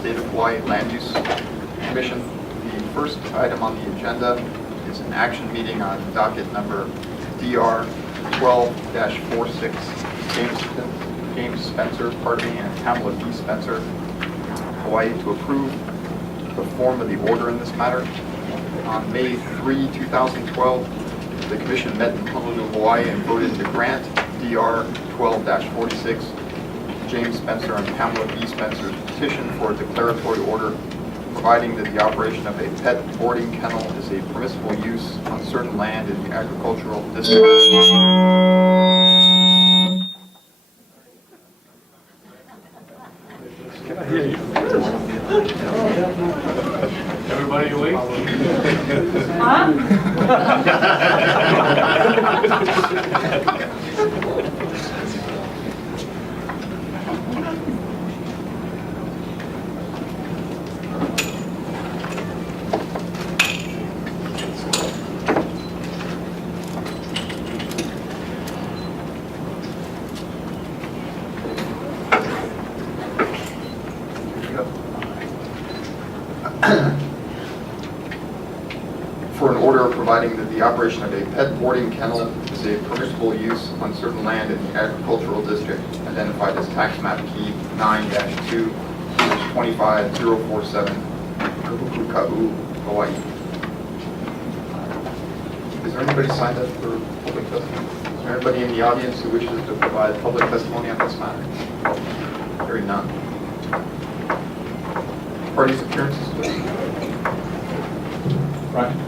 State of Hawaii Land Use Commission. The first item on the agenda is an action meeting on docket number DR 12-46, James Spencer, and Pamela B. Spencer, Hawaii, to approve the form of the order in this matter. On May 3, 2012, the Commission met in Honolulu, Hawaii, and voted to grant DR 12-46 James Spencer and Pamela B. Spencer's petition for a declaratory order providing that the operation of a pet boarding kennel is a permissible use on certain land in the agricultural district. Can I hear you? Everybody awake? For an order providing that the operation of a pet boarding kennel is a permissible use on certain land in the agricultural district identified as tax map key 9-2-25047, Kahuku, Hawaii. Is there anybody signed up for public testimony? Is there anybody in the audience who wishes to provide public testimony on this matter? Hearing none. Parties' appearances, please.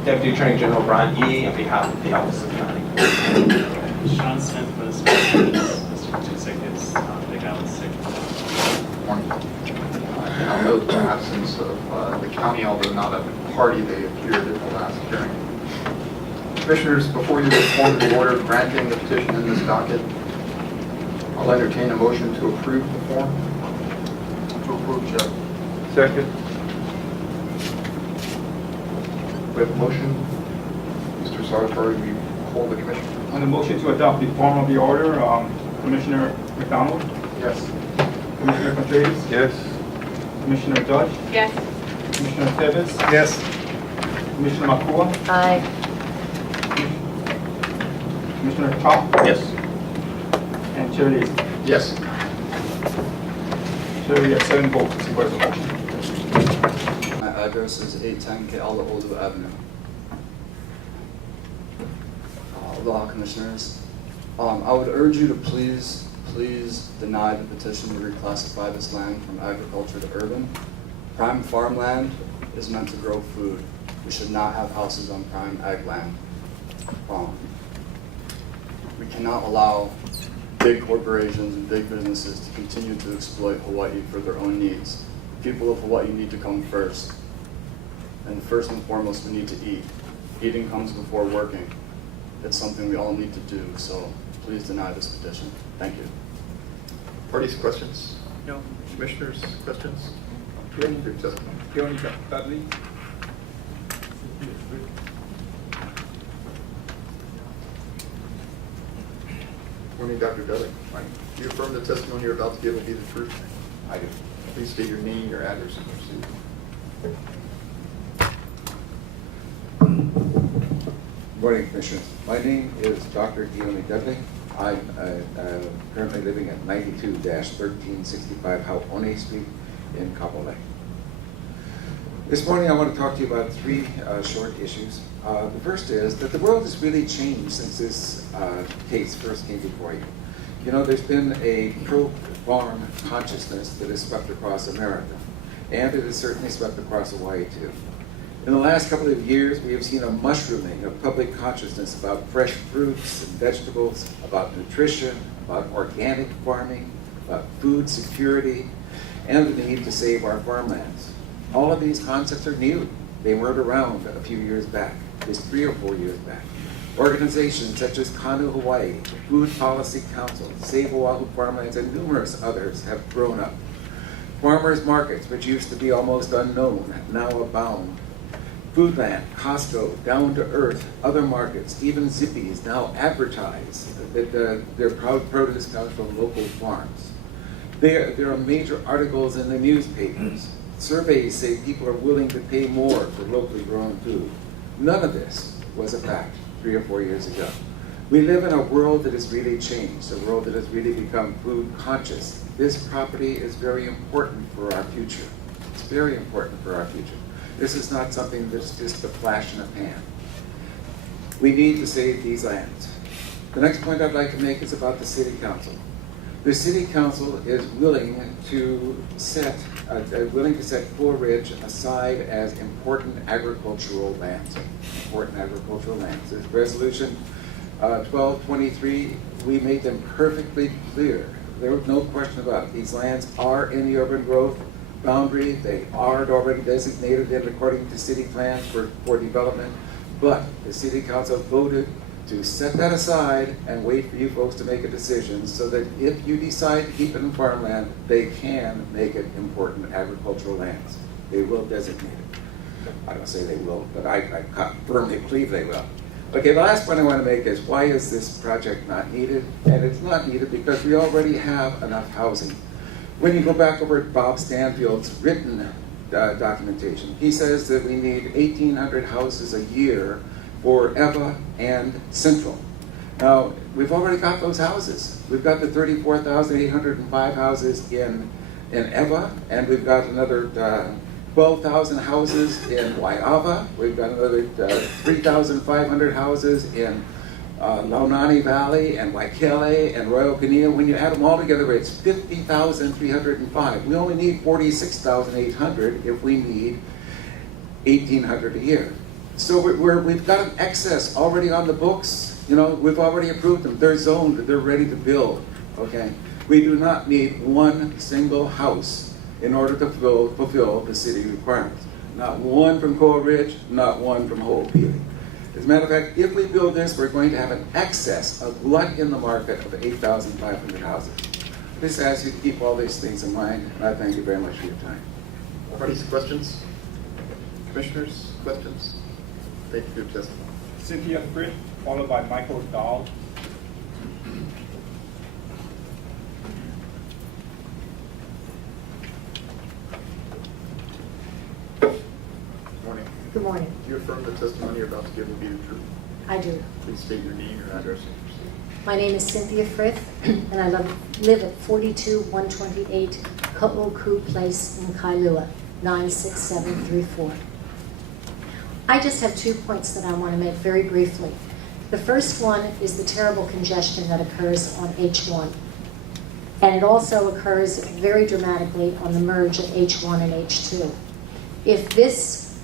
Deputy Attorney General Brian Yee on behalf of the Office of Planning. Sean Smith for the Special District 2 Executives, Big Island 6. Morning. And I'll note the absence of the county, although not a party, they appeared at the last hearing. Commissioners, before you the form of the order granting the petition in this docket, I'll entertain a motion to approve the form. To approve, Chair. Second. We have a motion. Mr. Sartori, we hold the commission. On the motion to adopt the form of the order, Commissioner McDonald, Yes. Commissioner Contreras, Yes. Commissioner Judge, Yes. Commissioner Teves, Yes. Commissioner Makua, Aye. Commissioner Chop, Yes. and Chair Lee. Yes. Chair Lee has 7 votes to support the motion. My address is 810 Keala Olu Avenue. Aloha, Commissioners. I would urge you to please deny the petition to reclassify this land from agriculture to urban. Prime farmland is meant to grow food. We should not have houses on prime ag land. We cannot allow big corporations and big businesses to continue to exploit Hawaii for their own needs. People of Hawaii need to come first. And first and foremost, we need to eat. Eating comes before working. It's something we all need to do, so please deny this petition. Thank you. Parties, questions? No. Commissioners, questions? Your testimony. Dudley. Morning, Dr. Dudley. Do you affirm the testimony you're about to give will be the truth? I do. Please state your name, your address, and proceed. Good morning, Commissioners. My name is Dr. Keone Dudley. I'm currently living at 92-1365 Hau'one Street in Kapolei. This morning I want to talk to you about 3 short issues. The first is that the world has really changed since this case first came before you. You know, there's been a pro-farm consciousness that has swept across America, and it has certainly swept across Hawaii too. In the last couple of years, we have seen a mushrooming of public consciousness about fresh fruits and vegetables, about nutrition, about organic farming, about food security, and the need to save our farmlands. All of these concepts are new. They weren't around a few years back, just 3 or 4 years back. Organizations such as Kanu Hawaii, the Food Policy Council, Save Oahu Farmlands, and numerous others have grown up. Farmers markets, which used to be almost unknown, now abound. Foodland, Costco, Down to Earth, other markets, even Zippy's now advertise that their proud produce comes from local farms. There are major articles in the newspapers Surveys say people are willing to pay more for locally grown food. None of this was a fact 3 or 4 years ago. We live in a world that has really changed, a world that has really become food conscious. This property is very important for our future. It's very important for our future. This is not something that's just a flash in a pan. We need to save these lands. The next point I'd like to make is about the City Council. The City Council is willing to set Koa Ridge aside as important agricultural lands. Important agricultural lands. There's Resolution 1223. We made them perfectly clear. There was no question about it. These lands are in the urban growth boundary. They are already designated in according to city plans for development. But the City Council voted to set that aside and wait for you folks to make a decision so that if you decide to keep it in farmland, they can make it important agricultural lands. They will designate it. I don't say they will, but I firmly believe they will. Okay, the last point I want to make is why is this project not needed? And it's not needed because we already have enough housing. When you go back over at Bob Stanfield's written documentation, he says that we need 1,800 houses a year for Eva and Central. Now, we've already got those houses. We've got the 34,805 houses in Eva, and we've got another 12,000 houses in Waiava. We've got another 3,500 houses in Launani Valley and Waikele and Royal Kinea. When you add them all together, it's 50,305. We only need 46,800 if we need 1,800 a year. So we've got an excess already on the books. You know, we've already approved them. They're zoned. They're ready to build. Okay, we do not need one single house in order to fulfill the city requirements. Not one from Koa Ridge, not one from Ho'opili. As a matter of fact, if we build this, we're going to have an excess, a glut in the market of 8,500 houses. This asks you to keep all these things in mind, and I thank you very much for your time. Parties, questions? Commissioners, questions? Thank you for your testimony. Cynthia Frith, followed by Michael Dahl. Morning. Good morning. Do you affirm the testimony you're about to give will be the truth? I do. Please state your name, your address, and proceed. My name is Cynthia Frith, and I live at 42128 Ko'oku Place in Kailua, 96734. I just have 2 points that I want to make very briefly. The first one is the terrible congestion that occurs on H1. And it also occurs very dramatically on the merge of H1 and H2. If this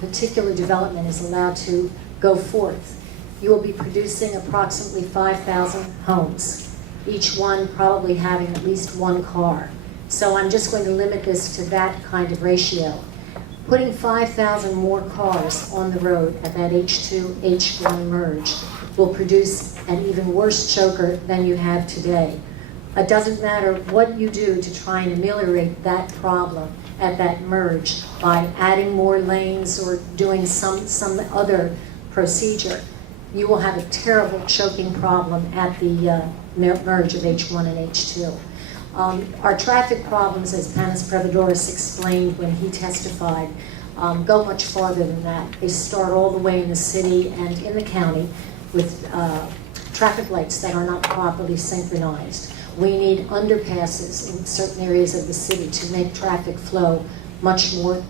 particular development is allowed to go forth, you will be producing approximately 5,000 homes, each one probably having at least one car. So I'm just going to limit this to that kind of ratio. Putting 5,000 more cars on the road at that H2, H1 merge will produce an even worse choker than you have today. It doesn't matter what you do to try and ameliorate that problem at that merge by adding more lanes or doing some other procedure. You will have a terrible choking problem at the merge of H1 and H2. Our traffic problems, as Panis Prevodoris explained when he testified, go much farther than that. They start all the way in the city and in the county with traffic lights that are not properly synchronized. We need underpasses in certain areas of the city to make traffic flow much more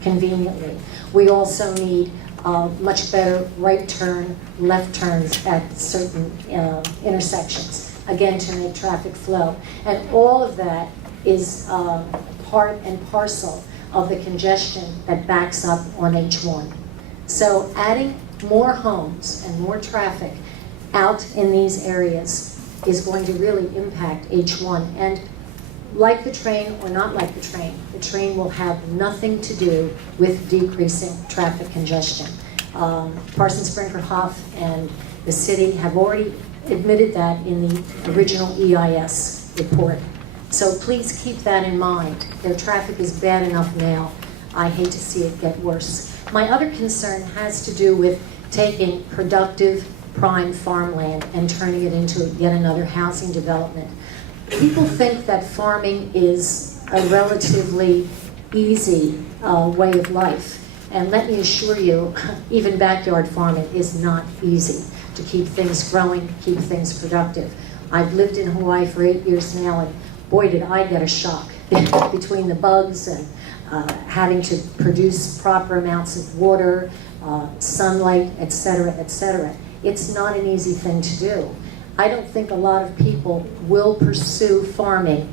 conveniently. We also need much better right turn, left turns at certain intersections, again, to make traffic flow. And all of that is part and parcel of the congestion that backs up on H1. So adding more homes and more traffic out in these areas is going to really impact H1. And like the train or not like the train will have nothing to do with decreasing traffic congestion. Parsons Brinkerhoff and the city have already admitted that in the original EIS report. So please keep that in mind. Their traffic is bad enough now. I hate to see it get worse. My other concern has to do with taking productive prime farmland and turning it into yet another housing development. People think that farming is a relatively easy way of life. And let me assure you, even backyard farming is not easy to keep things growing, keep things productive. I've lived in Hawaii for 8 years now, and boy, did I get a shock between the bugs and having to produce proper amounts of water, sunlight, etc., etc. It's not an easy thing to do. I don't think a lot of people will pursue farming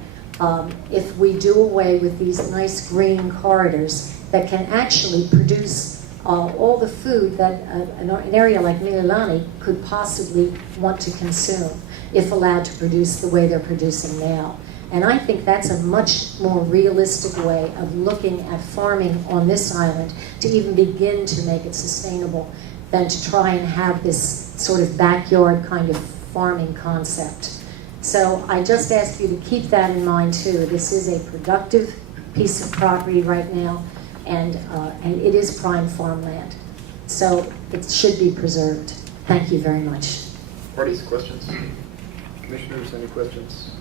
if we do away with these nice green corridors that can actually produce all the food that an area like Mililani could possibly want to consume if allowed to produce the way they're producing now. And I think that's a much more realistic way of looking at farming on this island to even begin to make it sustainable than to try and have this sort of backyard kind of farming concept. So I just ask you to keep that in mind too. This is a productive piece of property right now, and it is prime farmland. So it should be preserved. Thank you very much. Parties, questions? Commissioners, any questions?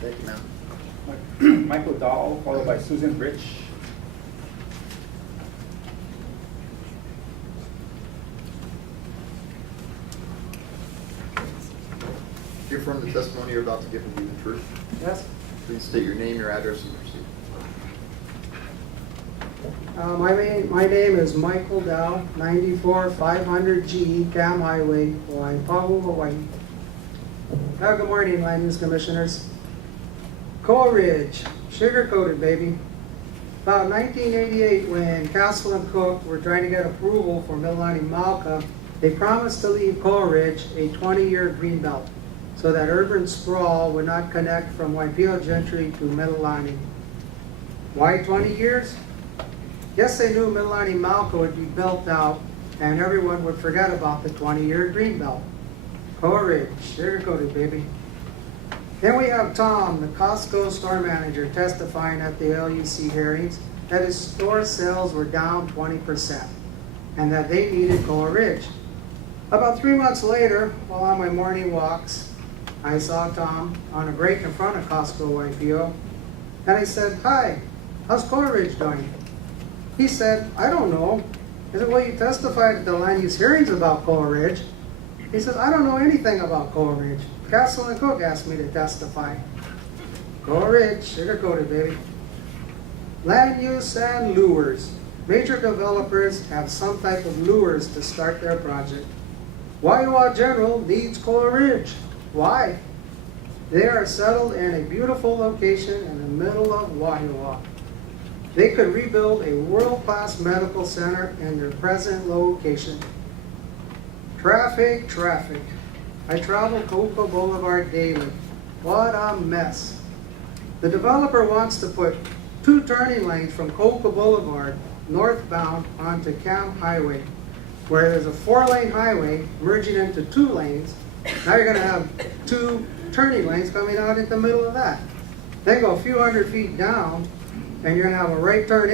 Thank you, ma'am. Michael Dahl, followed by Susan Rich. Do you affirm the testimony you're about to give will be the truth? Yes. Please state your name, your address, and proceed. My name is Michael Dow, 94 500 GE Cam Highway, Waipahu, Hawaii. Good morning, Land Use Commissioners. Koa Ridge, sugar-coated, baby. About 1988, when Castle and Cooke were trying to get approval for Mililani Malka, they promised to leave Koa Ridge a 20-year green belt so that urban sprawl would not connect from Waipio Gentry to Mililani. Why 20 years? Yes, they knew Mililani Malka would be built out and everyone would forget about the 20-year green belt. Koa Ridge, sugar-coated, baby. Then we have Tom, the Costco store manager, testifying at the LUC hearings that his store sales were down 20% and that they needed Koa Ridge. About 3 months later, while on my morning walks, I saw Tom on a break in front of Costco Waipio, and I said, "Hi, how's Koa Ridge doing?" He said, "I don't know." I said, "Well, you testified at the land use hearings about Koa Ridge." He says, "I don't know anything about Koa Ridge. Castle and Cooke asked me to testify." Koa Ridge, sugar-coated, baby. Land use and lures. Major developers have some type of lures to start their project. Waiwa General needs Koa Ridge. Why? They are settled in a beautiful location in the middle of Wahiawa. They could rebuild a world-class medical center in their present location. Traffic, traffic. I travel Kauka Boulevard daily. What a mess. The developer wants to put 2 turning lanes from Kauka Boulevard northbound onto Cam Highway, where there's a 4-lane highway merging into 2 lanes. Now you're going to have 2 turning lanes coming out in the middle of that. Then go a few hundred feet down, and you're going to have a right turn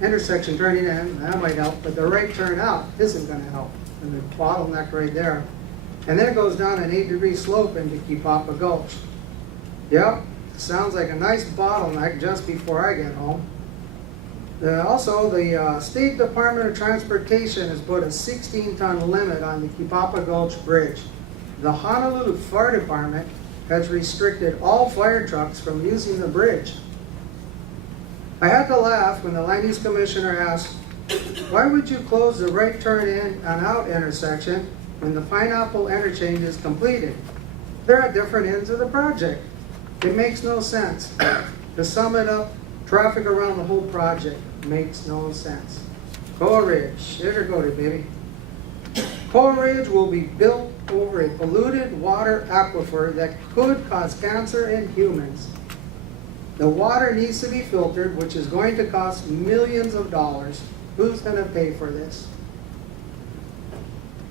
intersection turning in. That might help, but the right turn out isn't going to help. And the bottleneck right there. And then it goes down an 8-degree slope into Kipapa Gulch. Yep, sounds like a nice bottleneck just before I get home. Also, the State Department of Transportation has put a 16-ton limit on the Kipapa Gulch Bridge. The Honolulu Fire Department has restricted all fire trucks from using the bridge. I had to laugh when the Land Use Commissioner asked, "Why would you close the right turn in and out intersection when the Pineapple interchange is completed? They're at different ends of the project." It makes no sense. To sum it up, traffic around the whole project makes no sense. Koa Ridge, sugar-coated, baby. Koa Ridge will be built over a polluted water aquifer that could cause cancer in humans. The water needs to be filtered, which is going to cost millions of dollars. Who's going to pay for this?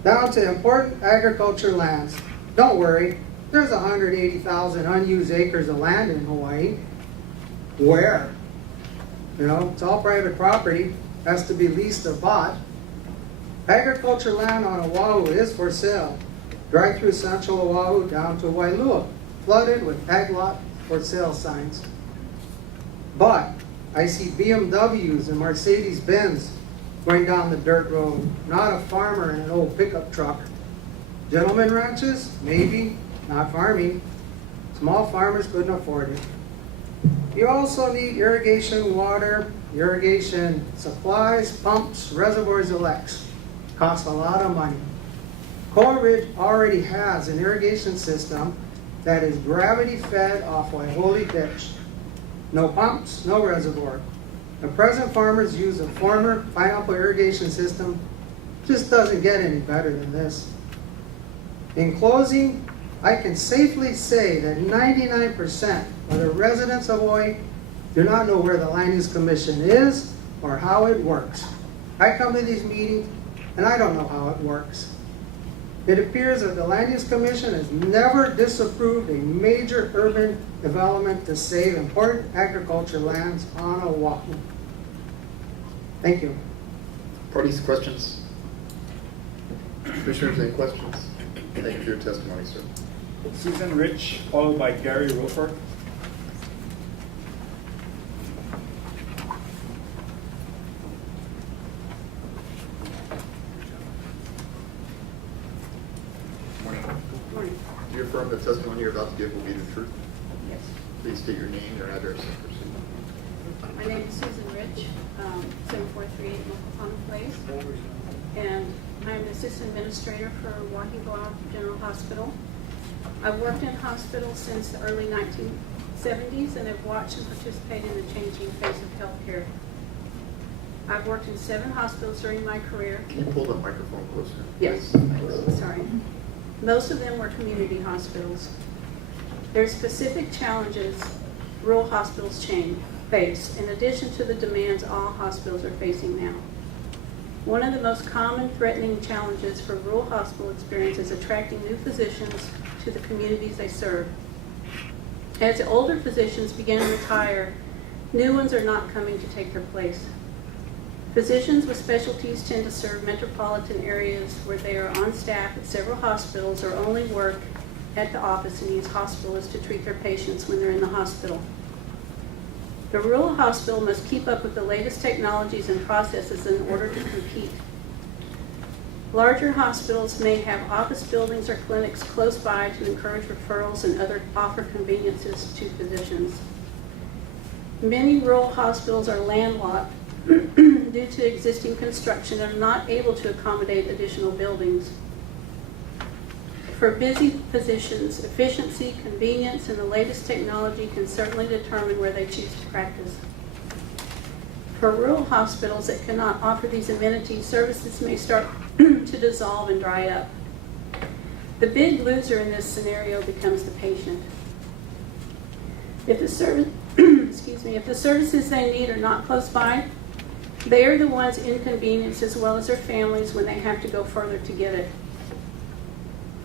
Down to important agriculture lands. Don't worry, there's 180,000 unused acres of land in Hawaii. Where? You know, it's all private property, has to be leased or bought. Agriculture land on Oahu is for sale. Drive through Central Oahu down to Wailua, flooded with ag lot for sale signs. But I see BMWs and Mercedes-Benz going down the dirt road, not a farmer in an old pickup truck. Gentlemen ranches, maybe, not farming. Small farmers couldn't afford it. You also need irrigation water, irrigation supplies, pumps, reservoirs, elects. Costs a lot of money. Koa Ridge already has an irrigation system that is gravity fed off Waiholie Ditch. No pumps, no reservoir. The present farmers use a former pineapple irrigation system. Just doesn't get any better than this. In closing, I can safely say that 99% of the residents of Hawaii do not know where the Land Use Commission is or how it works. I come to these meetings and I don't know how it works. It appears that the Land Use Commission has never disapproved a major urban development to save important agriculture lands on Oahu. Thank you. Parties, questions? Commissioners, any questions? Thank you for your testimony, sir. Susan Rich, followed by Gary Roper. Morning. Do you affirm the testimony you're about to give will be the truth? Yes. Please state your name, your address, and proceed. My name is Susan Rich, 7438 Mokopana Place, and I'm the assistant administrator for Wahiawa General Hospital. I've worked in hospitals since the early 1970s and have watched and participated in the changing face of healthcare. I've worked in 7 hospitals during my career. Can you pull the microphone closer? Yes, sorry. Most of them were community hospitals. There's specific challenges rural hospitals face, in addition to the demands all hospitals are facing now. One of the most common threatening challenges for rural hospital experience is attracting new physicians to the communities they serve. As the older physicians begin to retire, new ones are not coming to take their place. Physicians with specialties tend to serve metropolitan areas where they are on staff at several hospitals or only work at the office and use hospitalists to treat their patients when they're in the hospital. The rural hospital must keep up with the latest technologies and processes in order to compete. Larger hospitals may have office buildings or clinics close by to encourage referrals and offer conveniences to physicians. Many rural hospitals are landlocked due to existing construction and are not able to accommodate additional buildings. For busy physicians, efficiency, convenience, and the latest technology can certainly determine where they choose to practice. For rural hospitals that cannot offer these amenities, services may start to dissolve and dry up. The big loser in this scenario becomes the patient. If the services they need are not close by, they are the ones inconvenienced as well as their families when they have to go further to get it.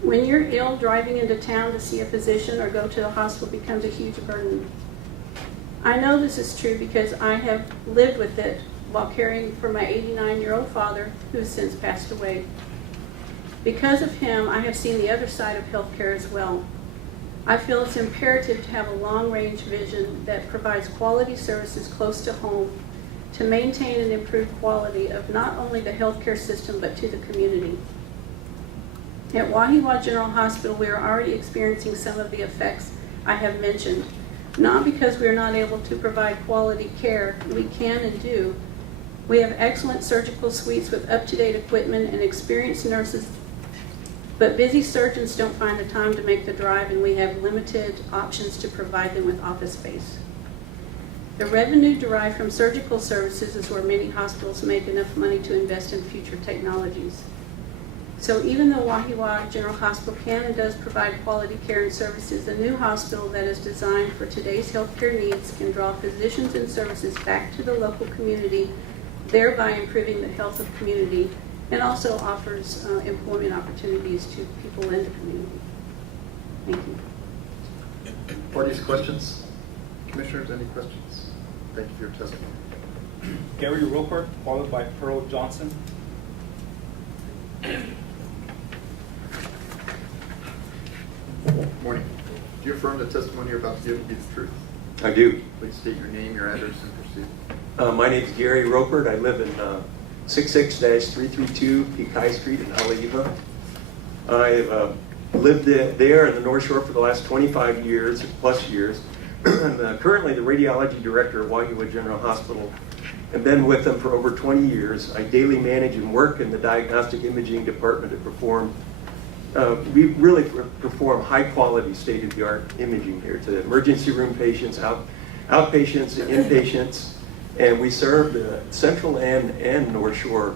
When you're ill, driving into town to see a physician or go to the hospital becomes a huge burden. I know this is true because I have lived with it while caring for my 89-year-old father who has since passed away. Because of him, I have seen the other side of healthcare as well. I feel it's imperative to have a long-range vision that provides quality services close to home to maintain and improve quality of not only the healthcare system but to the community. At Wahiawa General Hospital, we are already experiencing some of the effects I have mentioned, not because we are not able to provide quality care. We can and do. We have excellent surgical suites with up-to-date equipment and experienced nurses, but busy surgeons don't find the time to make the drive, and we have limited options to provide them with office space. The revenue derived from surgical services is where many hospitals make enough money to invest in future technologies. So even though Wahiawa General Hospital can and does provide quality care and services, a new hospital that is designed for today's healthcare needs can draw physicians and services back to the local community, thereby improving the health of the community, and also offers employment opportunities to people in the community. Thank you. Parties, questions? Commissioners, any questions? Thank you for your testimony. Gary Roper, followed by Pearl Johnson. Morning. Do you affirm the testimony you're about to give will be the truth? I do. Please state your name, your address, and proceed. My name's Gary Ropert. I live in 66-332 Pekai Street in Haleiwa. I lived there in the North Shore for the last 25 years, plus years. I'm currently the radiology director at Wahiawa General Hospital. I've been with them for over 20 years. I daily manage and work in the diagnostic imaging department to perform. We really perform high-quality, state-of-the-art imaging here to emergency room patients, outpatients, inpatients, and we serve the Central and North Shore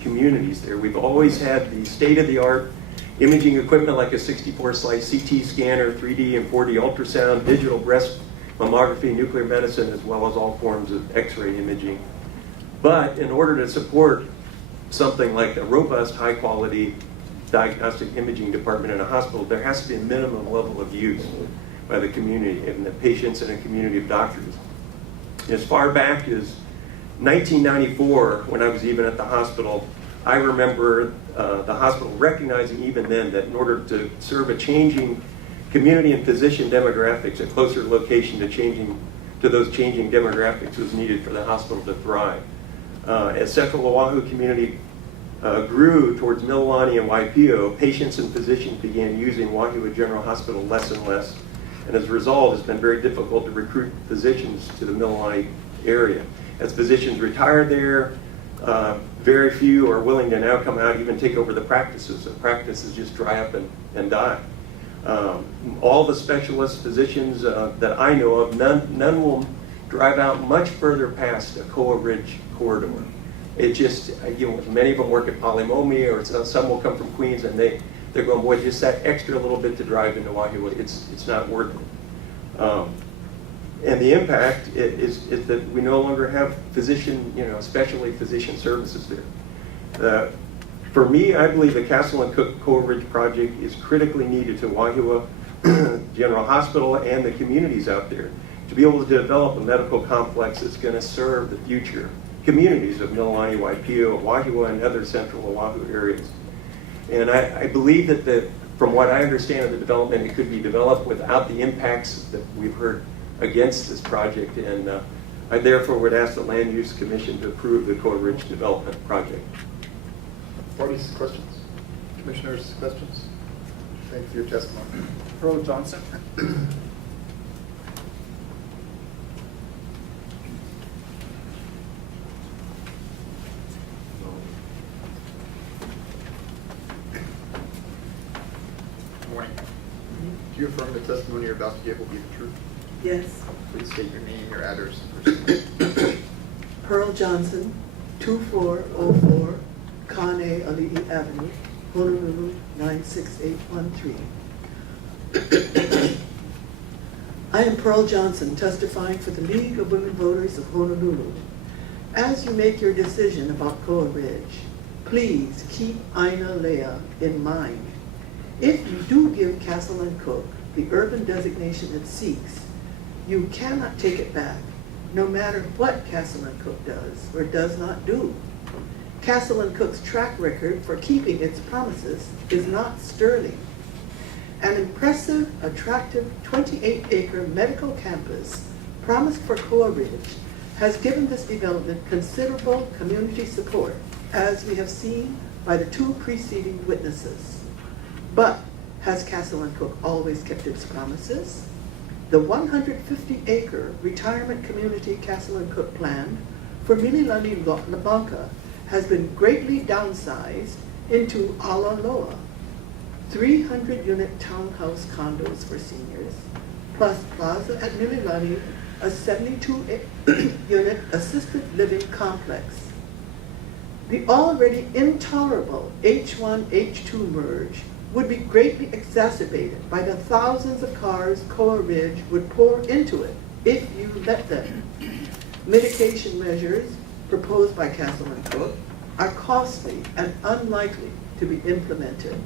communities there. We've always had the state-of-the-art imaging equipment like a 64-slice CT scanner, 3D and 4D ultrasound, digital breast mammography, nuclear medicine, as well as all forms of X-ray imaging. But in order to support something like a robust, high-quality diagnostic imaging department in a hospital, there has to be a minimum level of use by the community and the patients and a community of doctors. As far back as 1994, when I was even at the hospital, I remember the hospital recognizing even then that in order to serve a changing community and physician demographics, a closer location to those changing demographics was needed for the hospital to thrive. As Central Oahu community grew towards Mililani and Wai, patients and physicians began using Wahiawa General Hospital less and less. And as a result, it's been very difficult to recruit physicians to the Mililani area. As physicians retire there, very few are willing to now come out, even take over the practices. The practices just dry up and die. All the specialist physicians that I know of, none will drive out much further past a Koa Ridge corridor. It just, many of them work at Polimomi, or some will come from Queens, and they're going, boy, just that extra little bit to drive into Wahiawa, it's not worth it. And the impact is that we no longer have physician, especially physician services there. For me, I believe the Castle Cooke Ridge project is critically needed to Wahiawa General Hospital and the communities out there to be able to develop a medical complex that's going to serve the future communities of Mililani, Waipio, Wahiawa, and other Central Oahu areas. And I believe that from what I understand of the development, it could be developed without the impacts that we've heard against this project. And I therefore would ask the Land Use Commission to approve the Koa Ridge development project. Parties, questions? Commissioners, questions? Thank you for your testimony. Pearl Johnson. Good morning. Do you affirm the testimony you're about to give will be the truth? Yes. Please state your name, your address, and proceed. Pearl Johnson, 2404 Kane Ali'i Avenue, Honolulu 96813. I am Pearl Johnson, testifying for the League of Women Voters of Honolulu. As you make your decision about Koa Ridge, please keep Aina Lea in mind. If you do give Castle and Cooke the urban designation it seeks, you cannot take it back, no matter what Castle and Cooke does or does not do. Castle and Cooke's track record for keeping its promises is not sterling. An impressive, attractive 28-acre medical campus promised for Koa Ridge has given this development considerable community support, as we have seen by the two preceding witnesses. But has Castle and Cooke always kept its promises? The 150-acre retirement community Castle and Cooke planned for Mililani Labanka has been greatly downsized into Ala Loa, 300-unit townhouse condos for seniors, plus plaza at Mililani, a 72-unit assisted living complex. The already intolerable H1-H2 merge would be greatly exacerbated by the thousands of cars Koa Ridge would pour into it if you let them. Mitigation measures proposed by Castle and Cooke are costly and unlikely to be implemented.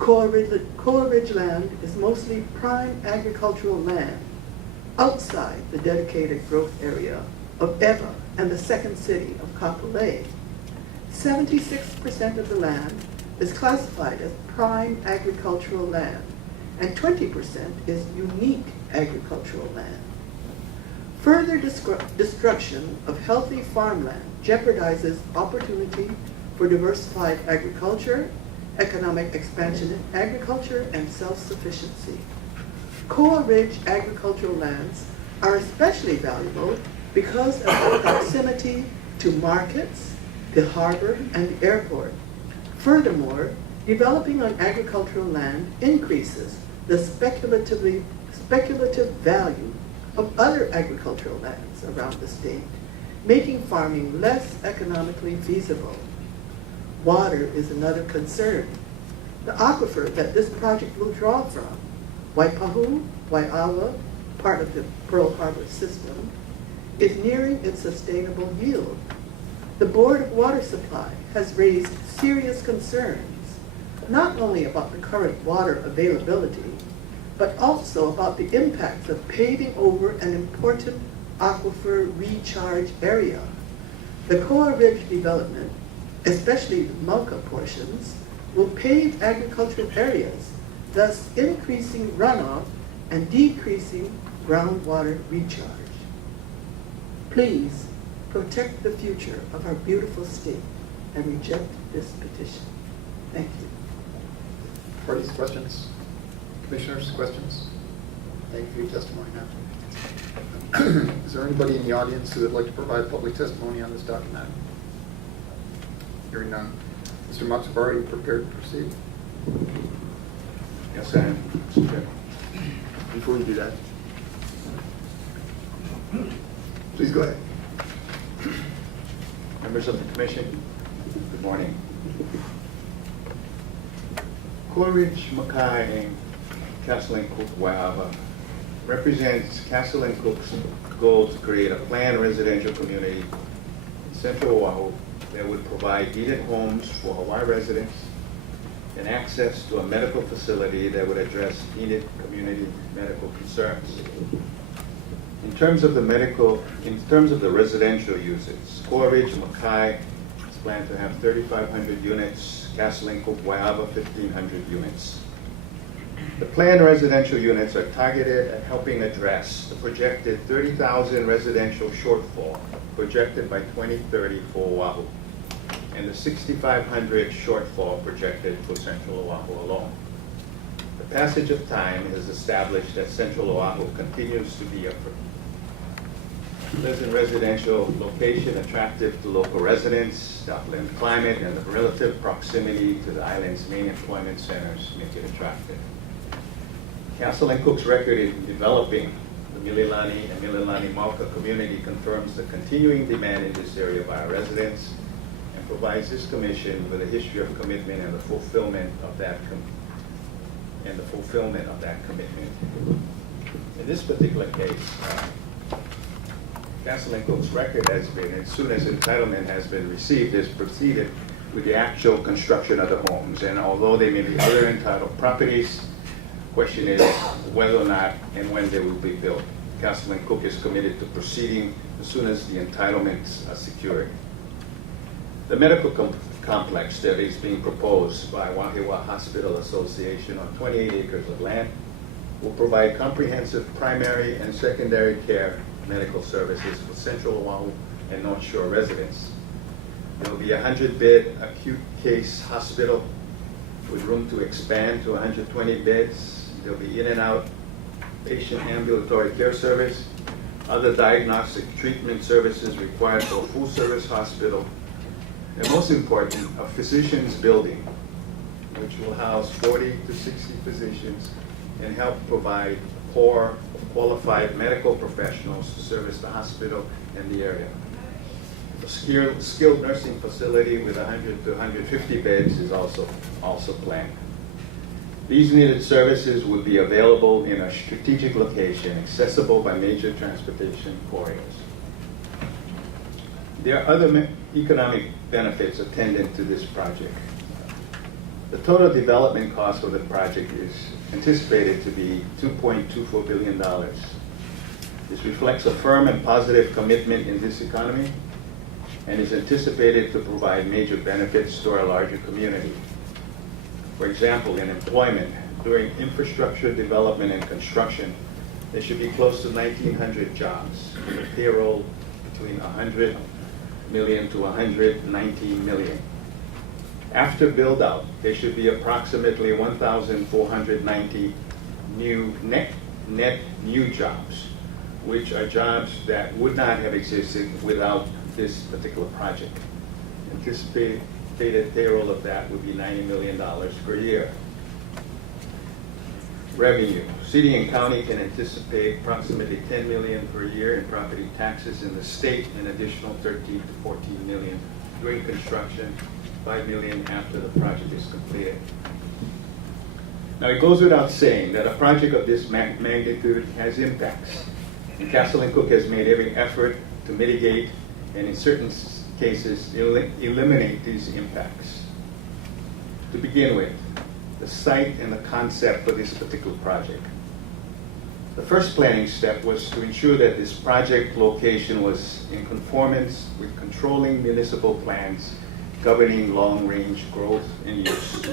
Koa Ridge land is mostly prime agricultural land outside the dedicated growth area of Ewa and the second city of Kapolei. 76% of the land is classified as prime agricultural land, and 20% is unique agricultural land. Further destruction of healthy farmland jeopardizes opportunity for diversified agriculture, economic expansion in agriculture, and self-sufficiency. Koa Ridge agricultural lands are especially valuable because of their proximity to markets, the harbor, and the airport. Furthermore, developing on agricultural land increases the speculative value of other agricultural lands around the state, making farming less economically feasible. Water is another concern. The aquifer that this project will draw from, Waipahu, Waiawa, part of the Pearl Harbor system, is nearing its sustainable yield. The Board of Water Supply has raised serious concerns, not only about the current water availability, but also about the impacts of paving over an important aquifer recharge area. The Koa Ridge development, especially the Mauka portions, will pave agricultural areas, thus increasing runoff and decreasing groundwater recharge. Please protect the future of our beautiful state and reject this petition. Thank you. Parties, questions? Commissioners, questions? Thank you for your testimony now. Is there anybody in the audience who would like to provide public testimony on this document? Hearing none. Mr. Matsubar, are you prepared to proceed? Yes, I am, Mr. Chairman. Before you do that, please go ahead. Members of the Commission, good morning. Koa Ridge, Makai, and Castle Cooke, Waiawa represents Castle Cooke's goal to create a planned residential community in Central Oahu that would provide heated homes for Hawaii residents and access to a medical facility that would address needed community medical concerns. In terms of the residential uses, Koa Ridge, Makai is planned to have 3,500 units, Castle Cooke, Waiawa, 1,500 units. The planned residential units are targeted at helping address the projected 30,000 residential shortfall projected by 2030 for Oahu, and the 6,500 shortfall projected for Central Oahu alone. The passage of time has established that Central Oahu continues to be a pleasant residential location attractive to local residents. The upland climate and the relative proximity to the island's main employment centers make it attractive. Castle Cooke's record in developing the Mililani and Mililani Mauka community confirms the continuing demand in this area by our residents and provides this commission with a history of commitment and the fulfillment of that commitment. In this particular case, Castle Cooke's record has been, as soon as entitlement has been received, is proceeded with the actual construction of the homes. And although they may be other entitled properties, the question is whether or not and when they will be built. Castle Cooke is committed to proceeding as soon as the entitlements are secured. The medical complex that is being proposed by Wahiawa Hospital Association on 28 acres of land will provide comprehensive primary and secondary care medical services for Central Oahu and North Shore residents. There will be a 100-bed acute case hospital with room to expand to 120 beds. There will be in and out patient ambulatory care service, other diagnostic treatment services required for a full service hospital, and most important, a physician's building, which will house 40 to 60 physicians and help provide a core of qualified medical professionals to service the hospital and the area. A skilled nursing facility with 100 to 150 beds is also planned. These needed services will be available in a strategic location accessible by major transportation corridors. There are other economic benefits attendant to this project. The total development cost for the project is anticipated to be $2.24 billion. This reflects a firm and positive commitment in this economy and is anticipated to provide major benefits to our larger community. For example, in employment, during infrastructure development and construction, there should be close to 1,900 jobs, with a payroll between 100 million to 119 million. After build-out, there should be approximately 1,490 net new jobs, which are jobs that would not have existed without this particular project. Anticipated payroll of that would be $90 million per year. Revenue. City and county can anticipate approximately $10 million per year in property taxes, in the state an additional 13 to 14 million during construction, 5 million after the project is completed. Now, it goes without saying that a project of this magnitude has impacts. And Castle Cooke has made every effort to mitigate and in certain cases eliminate these impacts. To begin with, the site and the concept for this particular project. The first planning step was to ensure that this project location was in conformance with controlling municipal plans governing long-range growth and use.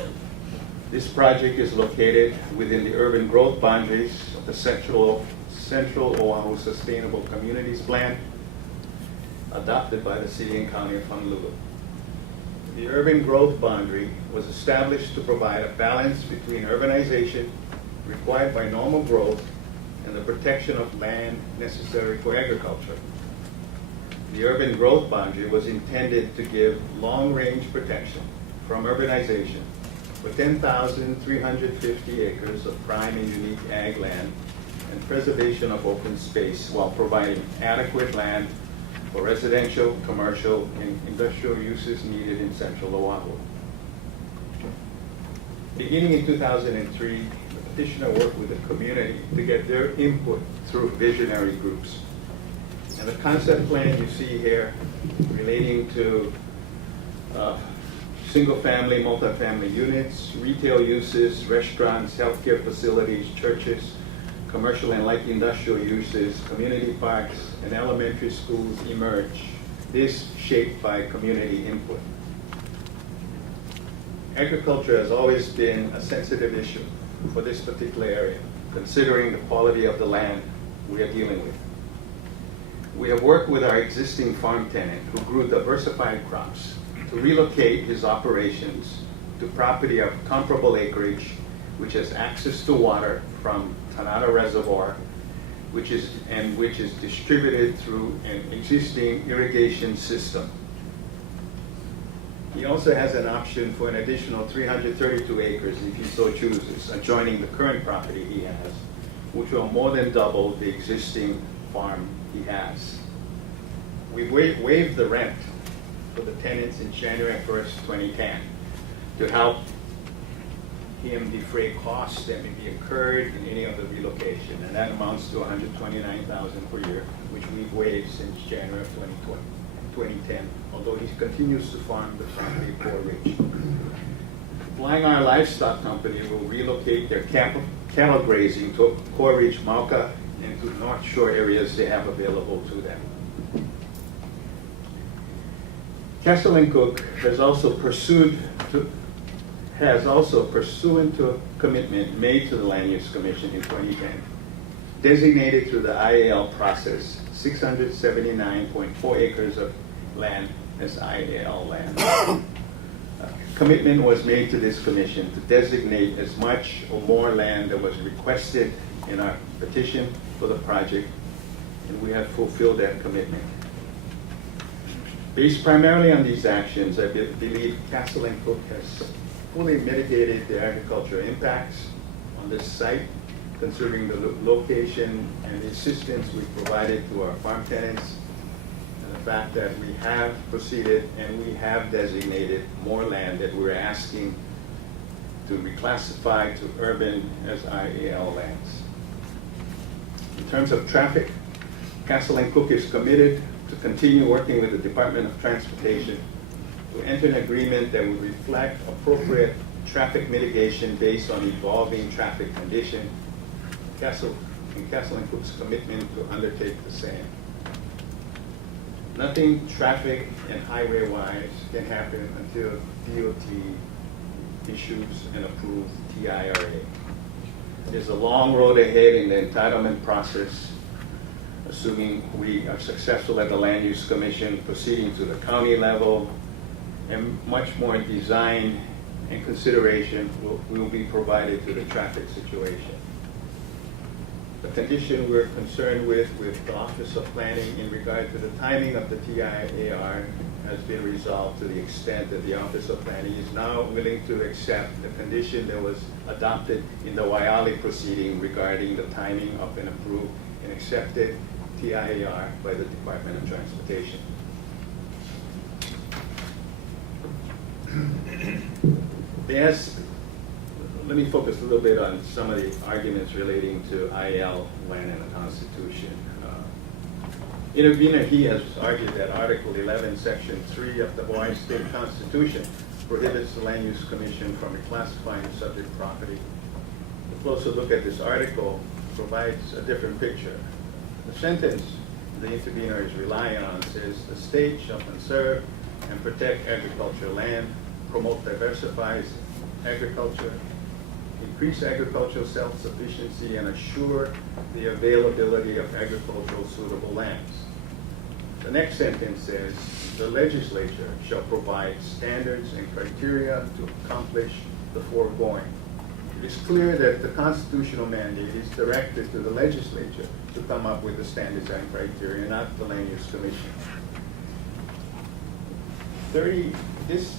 This project is located within the urban growth boundaries of the Central Oahu Sustainable Communities Plan, adopted by the City and County of Honolulu. The urban growth boundary was established to provide a balance between urbanization required by normal growth and the protection of land necessary for agriculture. The urban growth boundary was intended to give long-range protection from urbanization for 10,350 acres of prime and unique ag land and preservation of open space while providing adequate land for residential, commercial, and industrial uses needed in Central Oahu. Beginning in 2003, the petitioner worked with the community to get their input through visionary groups. And the concept plan you see here relating to single-family, multifamily units, retail uses, restaurants, healthcare facilities, churches, commercial and light industrial uses, community parks, and elementary schools emerge. This shaped by community input. Agriculture has always been a sensitive issue for this particular area, considering the quality of the land we are dealing with. We have worked with our existing farm tenant who grew diversified crops to relocate his operations to property of comparable acreage, which has access to water from Tanada Reservoir, which is distributed through an existing irrigation system. He also has an option for an additional 332 acres if he so chooses, adjoining the current property he has, which will more than double the existing farm he has. We waived the rent for the tenants in January 1st, 2010 to help him defray costs that may be incurred in any of the relocation, and that amounts to $129,000 per year, which we've waived since January of 2010, although he continues to farm the property Poirier. Flying Our Livestock Company will relocate their cattle grazing to Poirier, Mauka, and to North Shore areas they have available to them. Castle Cooke has also pursuant to a commitment made to the Land Use Commission in 2010, designated through the IAL process 679.4 acres of land as IAL land. Commitment was made to this commission to designate as much or more land that was requested in our petition for the project, and we have fulfilled that commitment. Based primarily on these actions, I believe Castle Cooke has fully mitigated the agricultural impacts on this site, considering the location and the assistance we provided to our farm tenants, and the fact that we have proceeded and we have designated more land that we're asking to reclassify to urban as IAL lands. In terms of traffic, Castle Cooke is committed to continue working with the Department of Transportation to enter an agreement that will reflect appropriate traffic mitigation based on evolving traffic conditions. Castle Cooke's commitment to undertake the same. Nothing traffic and highway-wise can happen until DOT issues and approves TIRA. There's a long road ahead in the entitlement process, assuming we are successful at the Land Use Commission, proceeding to the county level, and much more design and consideration will be provided to the traffic situation. The condition we're concerned with the Office of Planning in regard to the timing of the TIAR has been resolved to the extent that the Office of Planning is now willing to accept the condition that was adopted in the Waiale proceeding regarding the timing of an approved and accepted TIAR by the Department of Transportation. Let me focus a little bit on some of the arguments relating to IL, land, and the Constitution. Intervener, he has argued that Article 11, Section 3 of the Hawaii State Constitution prohibits the Land Use Commission from reclassifying subject property. A closer look at this article provides a different picture. The sentence the intervener is relying on says, the state shall conserve and protect agricultural land, promote diversified agriculture, increase agricultural self-sufficiency, and assure the availability of agricultural suitable lands. The next sentence says, the legislature shall provide standards and criteria to accomplish the foregoing. It is clear that the constitutional mandate is directed to the legislature to come up with the standards and criteria, not the Land Use Commission. This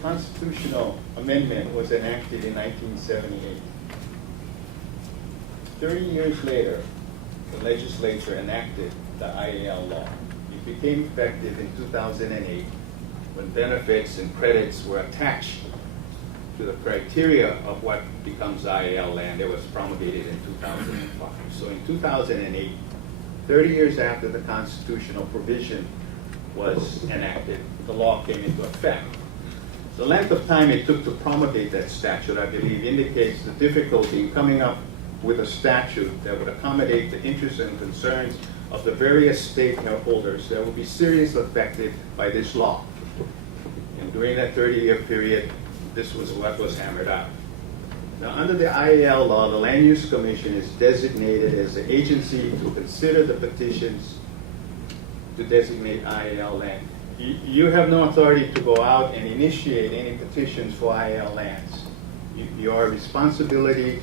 constitutional amendment was enacted in 1978. 30 years later, the legislature enacted the IAL law. It became effective in 2008 when benefits and credits were attached to the criteria of what becomes IAL land that was promulgated in 2005. So in 2008, 30 years after the constitutional provision was enacted, the law came into effect. The length of time it took to promulgate that statute, I believe, indicates the difficulty in coming up with a statute that would accommodate the interests and concerns of the various stakeholders that would be seriously affected by this law. And during that 30-year period, this was what was hammered out. Now, under the IAL law, the Land Use Commission is designated as the agency to consider the petitions to designate IAL land. You have no authority to go out and initiate any petitions for IAL lands. Your responsibility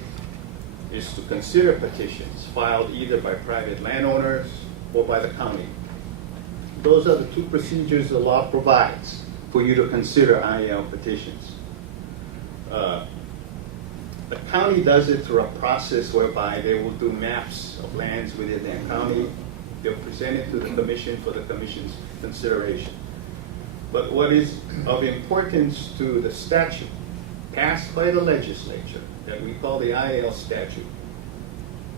is to consider petitions filed either by private landowners or by the county. Those are the two procedures the law provides for you to consider IAL petitions. The county does it through a process whereby they will do maps of lands within their county. They'll present it to the commission for the commission's consideration. But what is of importance to the statute passed by the legislature that we call the IAL statute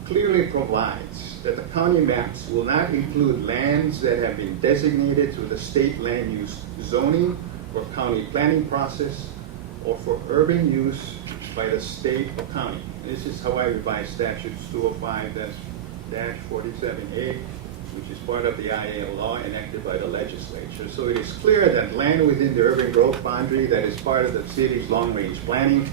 clearly provides that the county maps will not include lands that have been designated through the state land use zoning or county planning process or for urban use by the state or county. And this is Hawaii Revised Statutes 205-47A, which is part of the IAL law enacted by the legislature. So it is clear that land within the urban growth boundary that is part of the city's long-range planning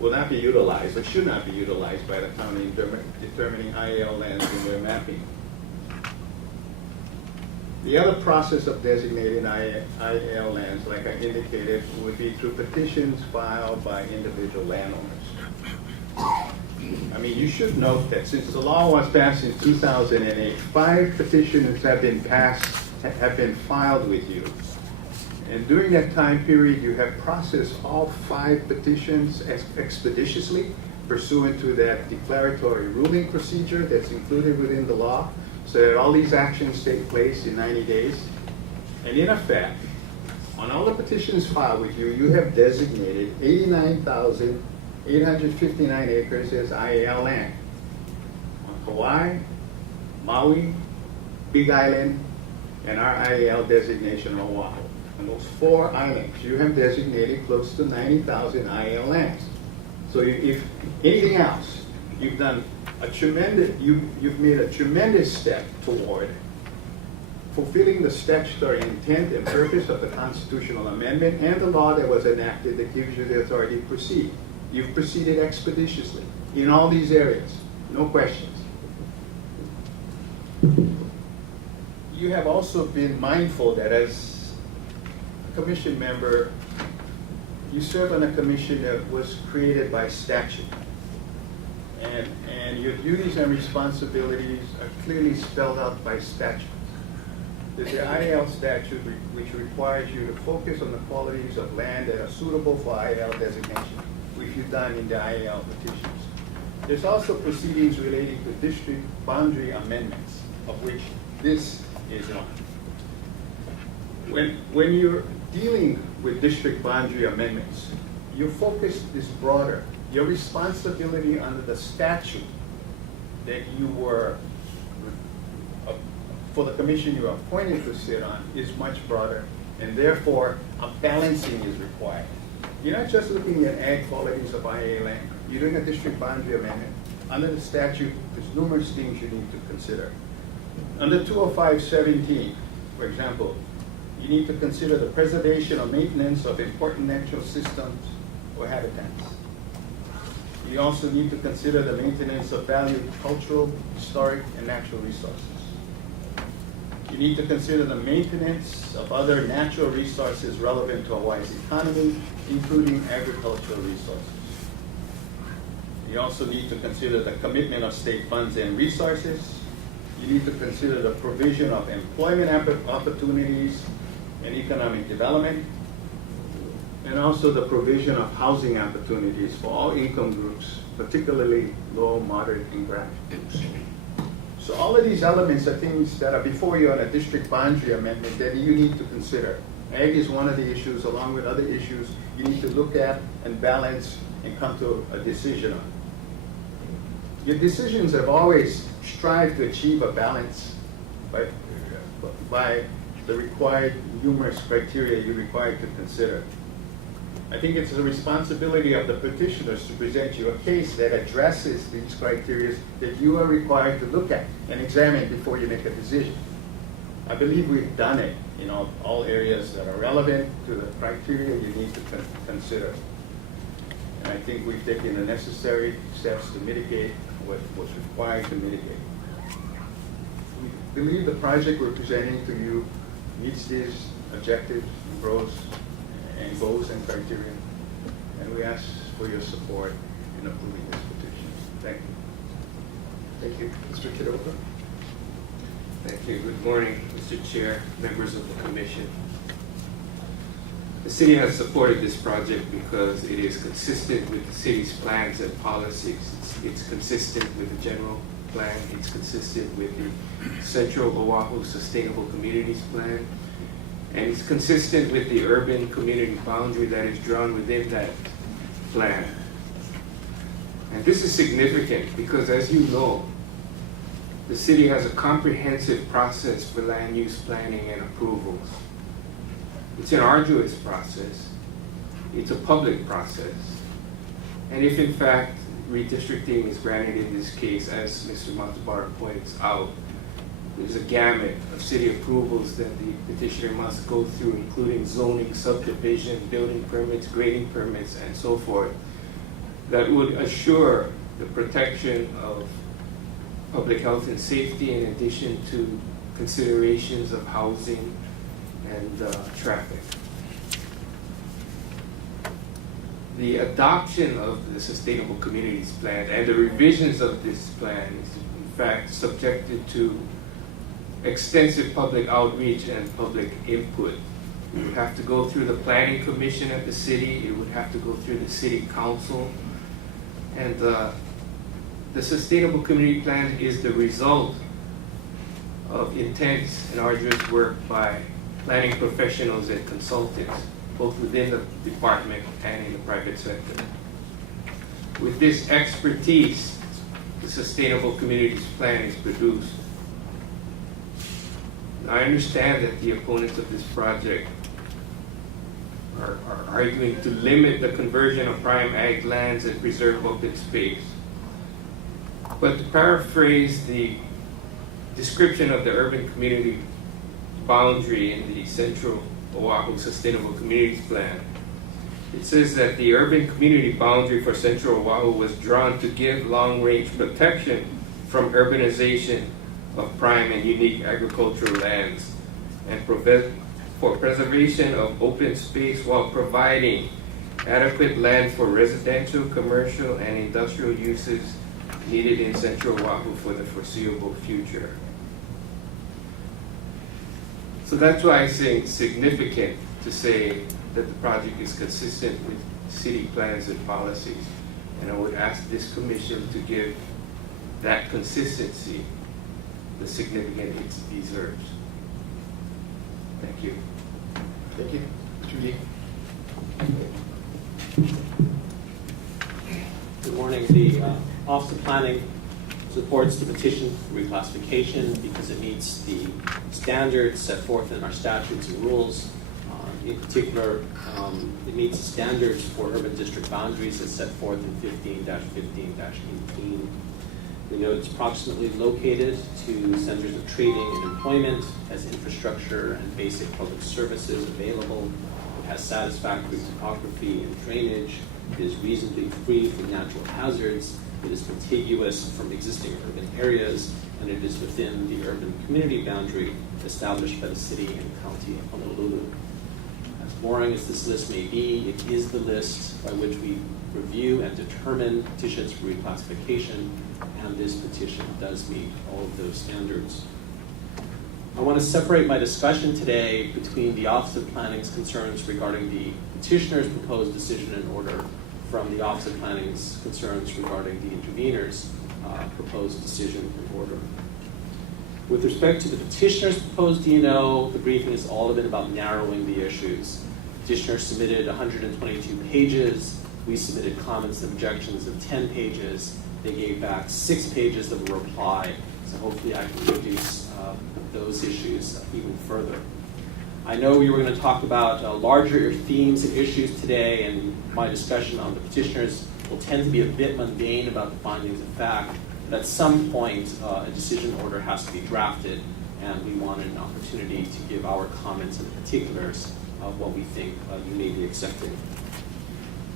will not be utilized, or should not be utilized by the county in determining IAL lands in their mapping. The other process of designating IAL lands, like I indicated, would be through petitions filed by individual landowners. I mean, you should note that since the law was passed in 2008, 5 petitions have been filed with you. And during that time period, you have processed all 5 petitions expeditiously pursuant to that declaratory ruling procedure that's included within the law, so that all these actions take place in 90 days. And in effect, on all the petitions filed with you, you have designated 89,859 acres as IAL land on Hawaii, Maui, Big Island, and our IAL designation on Oahu. On those 4 islands, you have designated close to 90,000 IAL lands. So if anything else, you've made a tremendous step toward fulfilling the statutory intent and purpose of the constitutional amendment and the law that was enacted that gives you the authority to proceed. You've proceeded expeditiously in all these areas, no questions. You have also been mindful that as a commission member, you serve on a commission that was created by statute. And your duties and responsibilities are clearly spelled out by statute. There's the IAL statute which requires you to focus on the qualities of land that are suitable for IAL designation, which you've done in the IAL petitions. There's also proceedings relating to district boundary amendments, of which this is one. When you're dealing with district boundary amendments, your focus is broader. Your responsibility under the statute that you were, for the commission you are appointed to sit on, is much broader, and therefore a balancing is required. You're not just looking at ag qualities of IA land. You're doing a district boundary amendment. Under the statute, there's numerous things you need to consider. Under 205-17, for example, you need to consider the preservation or maintenance of important natural systems or habitats. You also need to consider the maintenance of valued cultural, historic, and natural resources. You need to consider the maintenance of other natural resources relevant to Hawaii's economy, including agricultural resources. You also need to consider the commitment of state funds and resources. You need to consider the provision of employment opportunities and economic development, and also the provision of housing opportunities for all income groups, particularly low, moderate, and graduate groups. So all of these elements are things that are before you on a district boundary amendment that you need to consider. Ag is one of the issues, along with other issues you need to look at and balance and come to a decision on. Your decisions have always strived to achieve a balance by the required numerous criteria you're required to consider. I think it's the responsibility of the petitioners to present you a case that addresses these criteria that you are required to look at and examine before you make a decision. I believe we've done it in all areas that are relevant to the criteria you need to consider. And I think we've taken the necessary steps to mitigate what's required to mitigate. We believe the project we're presenting to you meets these objectives, goals, and criteria. And we ask for your support in approving this petition. Thank you. Thank you. Mr. Kidoka? Thank you. Good morning, Mr. Chair, members of the Commission. The city has supported this project because it is consistent with the city's plans and policies. It's consistent with the general plan. It's consistent with the Central Oahu Sustainable Communities Plan. And it's consistent with the urban community boundary that is drawn within that plan. And this is significant because, as you know, the city has a comprehensive process for land use planning and approvals. It's an arduous process. It's a public process. And if in fact redistricting is granted in this case, as Mr. Matsubara points out, there's a gamut of city approvals that the petitioner must go through, including zoning, subdivision, building permits, grading permits, and so forth, that would assure the protection of public health and safety in addition to considerations of housing and traffic. The adoption of the Sustainable Communities Plan and the revisions of this plan is in fact subjected to extensive public outreach and public input. It would have to go through the Planning Commission at the city. It would have to go through the City Council. And the Sustainable Community Plan is the result of intense and arduous work by planning professionals and consultants, both within the department and in the private sector. With this expertise, the Sustainable Communities Plan is produced. I understand that the opponents of this project are arguing to limit the conversion of prime ag lands and preserve open space. But to paraphrase the description of the urban community boundary in the Central Oahu Sustainable Communities Plan, It says that the urban community boundary for Central Oahu was drawn to give long-range protection from urbanization of prime and unique agricultural lands and for preservation of open space while providing adequate land for residential, commercial, and industrial uses needed in Central Oahu for the foreseeable future. So that's why I say it's significant to say that the project is consistent with city plans and policies. And I would ask this commission to give that consistency the significance it deserves. Thank you. Thank you. Mr. Yee. Good morning. The Office of Planning supports the petition for reclassification because it meets the standards set forth in our statutes and rules. In particular, it meets the standards for urban district boundaries as set forth in 15-15-18. We know it's approximately located to centers of trading and employment, has infrastructure and basic public services available. It has satisfactory topography and drainage. It is reasonably free from natural hazards. It is contiguous from existing urban areas, and it is within the urban community boundary established by the city and county of Honolulu. As boring as this list may be, it is the list by which we review and determine petitions for reclassification, and this petition does meet all of those standards. I want to separate my discussion today between the Office of Planning's concerns regarding the petitioner's proposed decision and order from the Office of Planning's concerns regarding the intervener's proposed decision and order. With respect to the petitioner's proposed D&O, the briefing has all been about narrowing the issues. Petitioner submitted 122 pages. We submitted comments and objections of 10 pages. They gave back 6 pages of a reply, so hopefully I can reduce those issues even further. I know we were going to talk about larger themes and issues today, and my discussion on the petitioners will tend to be a bit mundane about the findings of fact, but at some point a decision order has to be drafted, and we wanted an opportunity to give our comments and particulars of what we think you may be accepting.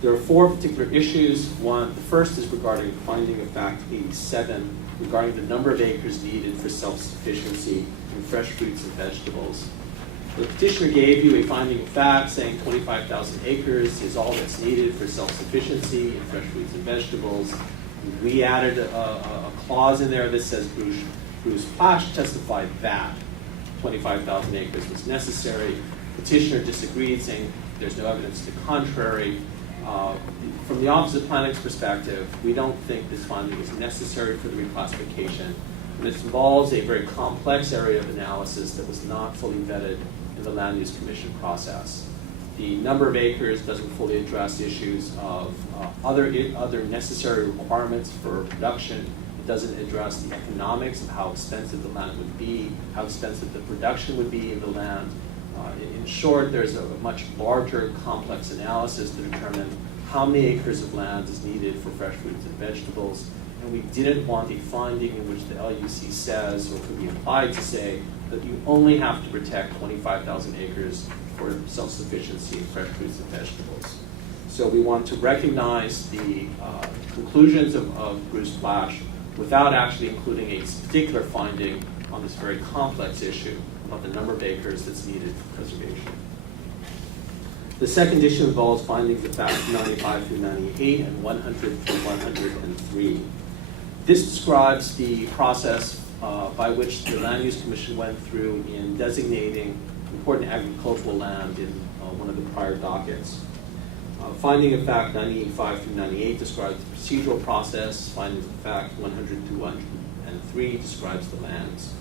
There are 4 particular issues. The first is regarding finding of fact 87, regarding the number of acres needed for self-sufficiency in fresh fruits and vegetables. The petitioner gave you a finding of fact saying 25,000 acres is all that's needed for self-sufficiency in fresh fruits and vegetables. We added a clause in there that says Bruce Plash testified that 25,000 acres was necessary. Petitioner disagreed, saying there's no evidence to the contrary. From the Office of Planning's perspective, we don't think this finding is necessary for the reclassification. This involves a very complex area of analysis that was not fully vetted in the Land Use Commission process. The number of acres doesn't fully address issues of other necessary requirements for production. It doesn't address the economics of how expensive the land would be, how expensive the production would be of the land. In short, there's a much larger, complex analysis to determine how many acres of land is needed for fresh fruits and vegetables. And we didn't want a finding in which the LUC says, or could be implied to say, that you only have to protect 25,000 acres for self-sufficiency in fresh fruits and vegetables. So we want to recognize the conclusions of Bruce Plash without actually including a particular finding on this very complex issue about the number of acres that's needed for preservation. The second issue involves findings of fact 95 through 98 and 100 through 103. This describes the process by which the Land Use Commission went through in designating important agricultural land in one of the prior dockets. Finding of fact 95 through 98 describes the procedural process. Findings of fact 100 through 103 describes the lands.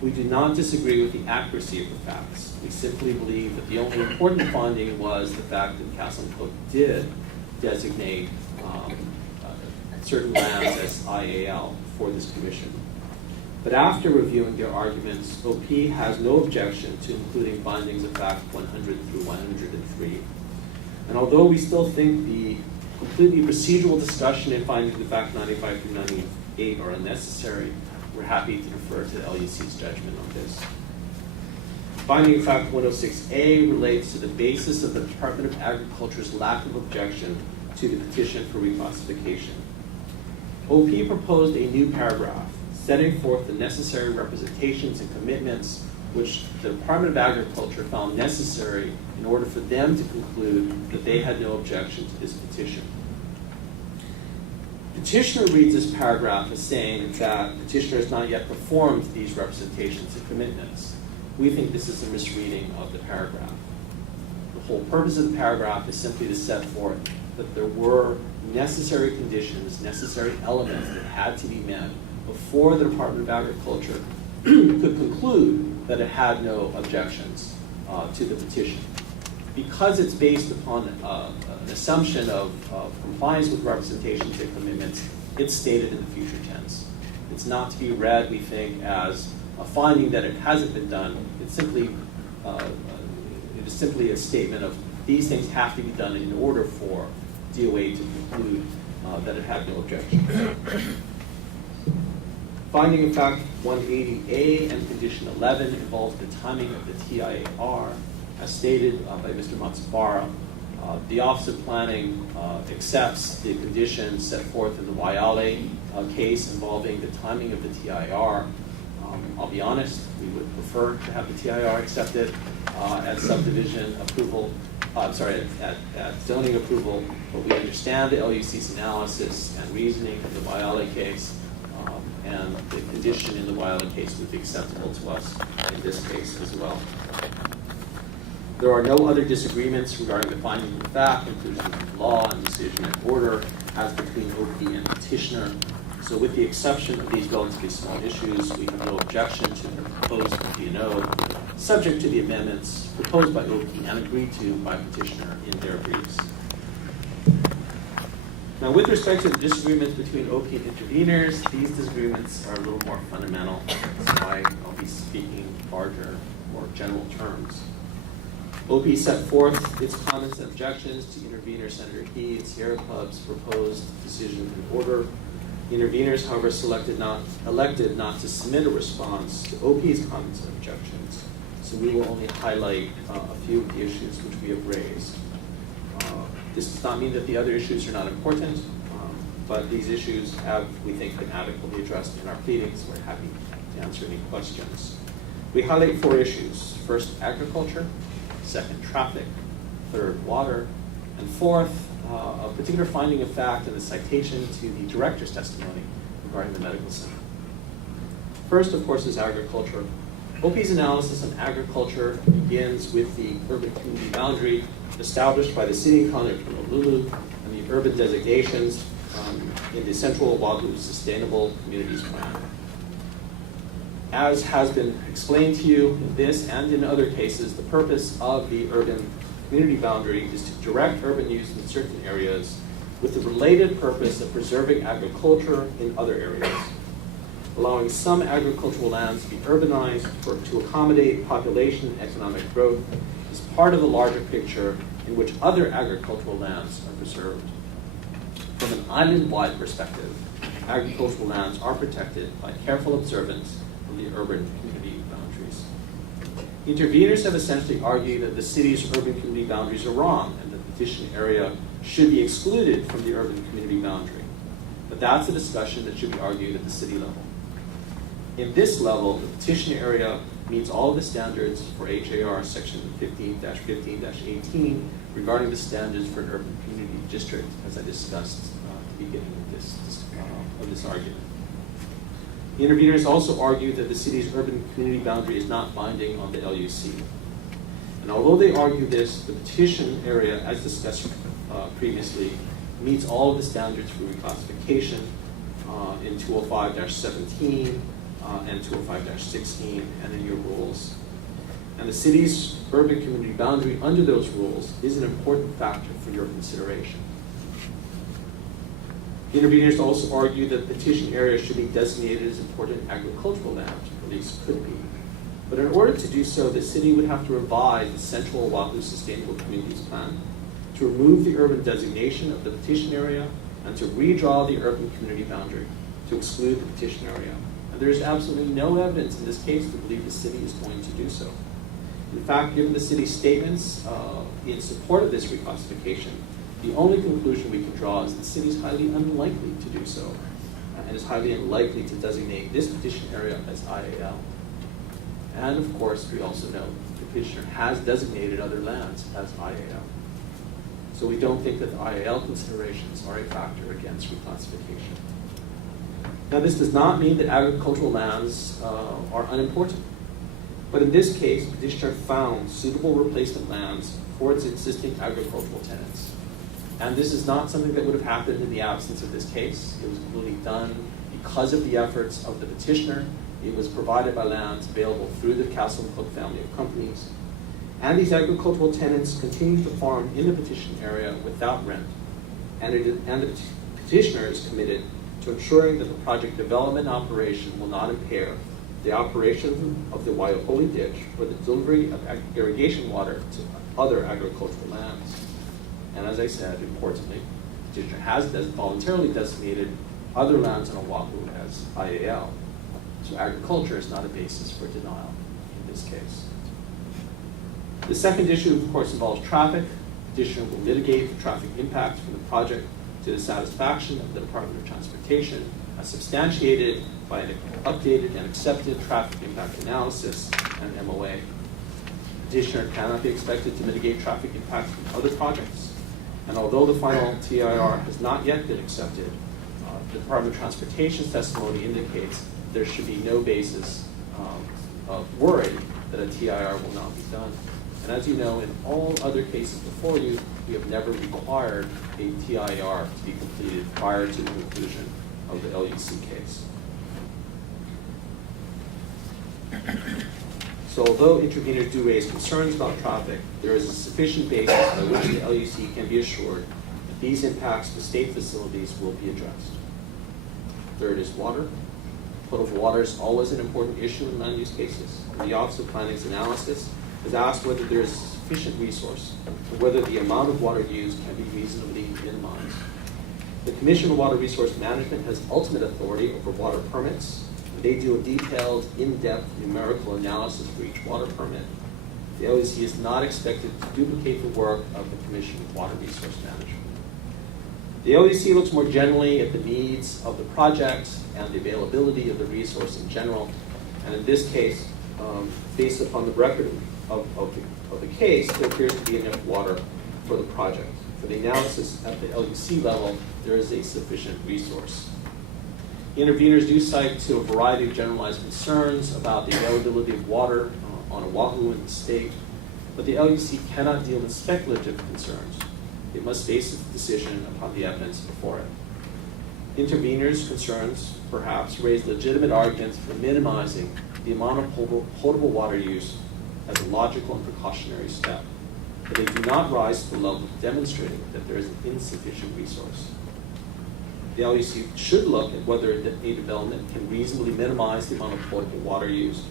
We do not disagree with the accuracy of the facts. We simply believe that the only important finding was the fact that Castle Cooke did designate certain lands as IAL for this commission. But after reviewing their arguments, OP has no objection to including findings of fact 100 through 103. And although we still think the completely procedural discussion and findings of fact 95 through 98 are unnecessary, we're happy to defer to the LUC's judgment on this. Finding of fact 106A relates to the basis of the Department of Agriculture's lack of objection to the petition for reclassification. OP proposed a new paragraph setting forth the necessary representations and commitments which the Department of Agriculture found necessary in order for them to conclude that they had no objection to this petition. Petitioner reads this paragraph as saying that petitioner has not yet performed these representations and commitments. We think this is a misreading of the paragraph. The whole purpose of the paragraph is simply to set forth that there were necessary conditions, necessary elements that had to be met before the Department of Agriculture could conclude that it had no objections to the petition. Because it's based upon an assumption of compliance with representations and commitments, it's stated in the future tense. It's not to be read, we think, as a finding that it hasn't been done. It's simply, it is simply a statement of these things have to be done in order for DOA to conclude that it had no objection. Finding of fact 180A and condition 11 involves the timing of the TIAR. As stated by Mr. Matsubara, the Office of Planning accepts the conditions set forth in the Waiale case involving the timing of the TIR. I'll be honest, we would prefer to have the TIR accepted at subdivision approval, at zoning approval, but we understand the LUC's analysis and reasoning in the Waiale case, and the condition in the Waiale case would be acceptable to us in this case as well. There are no other disagreements regarding the finding of fact, inclusion of law, and decision and order as between OP and petitioner. So with the exception of these relatively small issues, we have no objection to the proposed P&O, subject to the amendments proposed by OP and agreed to by petitioner in their briefs. Now, with respect to the disagreements between OP and interveners, these disagreements are a little more fundamental. That's why I'll be speaking larger, more general terms. OP set forth its comments and objections to intervener Senator He and Sierra Club's proposed decision and order. Interveners, however, elected not to submit a response to OP's comments and objections. So we will only highlight a few of the issues which we have raised. This does not mean that the other issues are not important, but these issues have, we think, been adequately addressed in our pleadings. We're happy to answer any questions. We highlight 4 issues. First, agriculture. Second, traffic. Third, water. And fourth, a particular finding of fact and a citation to the director's testimony regarding the medical center. First, of course, is agriculture. OP's analysis on agriculture begins with the urban community boundary established by the City and County of Honolulu and the urban designations in the Central Oahu Sustainable Communities Plan. As has been explained to you in this and in other cases, the purpose of the urban community boundary is to direct urban use in certain areas with the related purpose of preserving agriculture in other areas. Allowing some agricultural lands to be urbanized to accommodate population and economic growth is part of the larger picture in which other agricultural lands are preserved. From an island-wide perspective, agricultural lands are protected by careful observance of the urban community boundaries. Interveners have essentially argued that the city's urban community boundaries are wrong and the petition area should be excluded from the urban community boundary. But that's a discussion that should be argued at the city level. In this level, the petition area meets all of the standards for HAR section 15-15-18 regarding the standards for an urban community district, as I discussed at the beginning of this argument. The interveners also argue that the city's urban community boundary is not binding on the LUC. And although they argue this, the petition area, as discussed previously, meets all of the standards for reclassification in 205-17 and 205-16 and in your rules. And the city's urban community boundary under those rules is an important factor for your consideration. Interveners also argue that the petition area should be designated as important agricultural land, or at least could be. But in order to do so, the city would have to revise the Central Oahu Sustainable Communities Plan to remove the urban designation of the petition area and to redraw the urban community boundary to exclude the petition area. And there is absolutely no evidence in this case to believe the city is going to do so. In fact, given the city's statements in support of this reclassification, the only conclusion we can draw is the city is highly unlikely to do so, and is highly unlikely to designate this petition area as IAL. And of course, we also know the petitioner has designated other lands as IAL. So we don't think that the IAL considerations are a factor against reclassification. Now, this does not mean that agricultural lands are unimportant. But in this case, the petitioner found suitable replacement lands for its existing agricultural tenants. And this is not something that would have happened in the absence of this case. It was completely done because of the efforts of the petitioner. It was provided by lands available through the Castle Cooke family of companies. And these agricultural tenants continue to farm in the petition area without rent. And the petitioner is committed to ensuring that the project development operation will not impair the operation of the Waipouli ditch or the delivery of irrigation water to other agricultural lands. And as I said, importantly, the petitioner has voluntarily designated other lands on Oahu as IAL. So agriculture is not a basis for denial in this case. The second issue, of course, involves traffic. The petitioner will mitigate the traffic impact from the project to the satisfaction of the Department of Transportation, as substantiated by an updated and accepted traffic impact analysis and MOA. The petitioner cannot be expected to mitigate traffic impact from other projects. And although the final TIR has not yet been accepted, the Department of Transportation's testimony indicates there should be no basis of worry that a TIR will not be done. And as you know, in all other cases before you, we have never required a TIR to be completed prior to the conclusion of the LUC case. So although interveners do raise concerns about traffic, there is a sufficient basis by which the LUC can be assured that these impacts to state facilities will be addressed. Third is water. Potable water is always an important issue in land use cases. The Office of Planning's analysis has asked whether there is sufficient resource and whether the amount of water used can be reasonably minimized. The Commission on Water Resource Management has ultimate authority over water permits. They do a detailed, in-depth numerical analysis for each water permit. The LUC is not expected to duplicate the work of the Commission on Water Resource Management. The LUC looks more generally at the needs of the project and the availability of the resource in general. And in this case, based upon the record of the case, there appears to be enough water for the project. For the analysis at the LUC level, there is a sufficient resource. Interveners do cite to a variety of generalized concerns about the availability of water on Oahu and the state, but the LUC cannot deal with speculative concerns. It must base its decision upon the evidence before it. Interveners' concerns perhaps raise legitimate arguments for minimizing the amount of potable water use as a logical and precautionary step, but they do not rise to the level of demonstrating that there is an insufficient resource. The LUC should look at whether a development can reasonably minimize the amount of potable water used.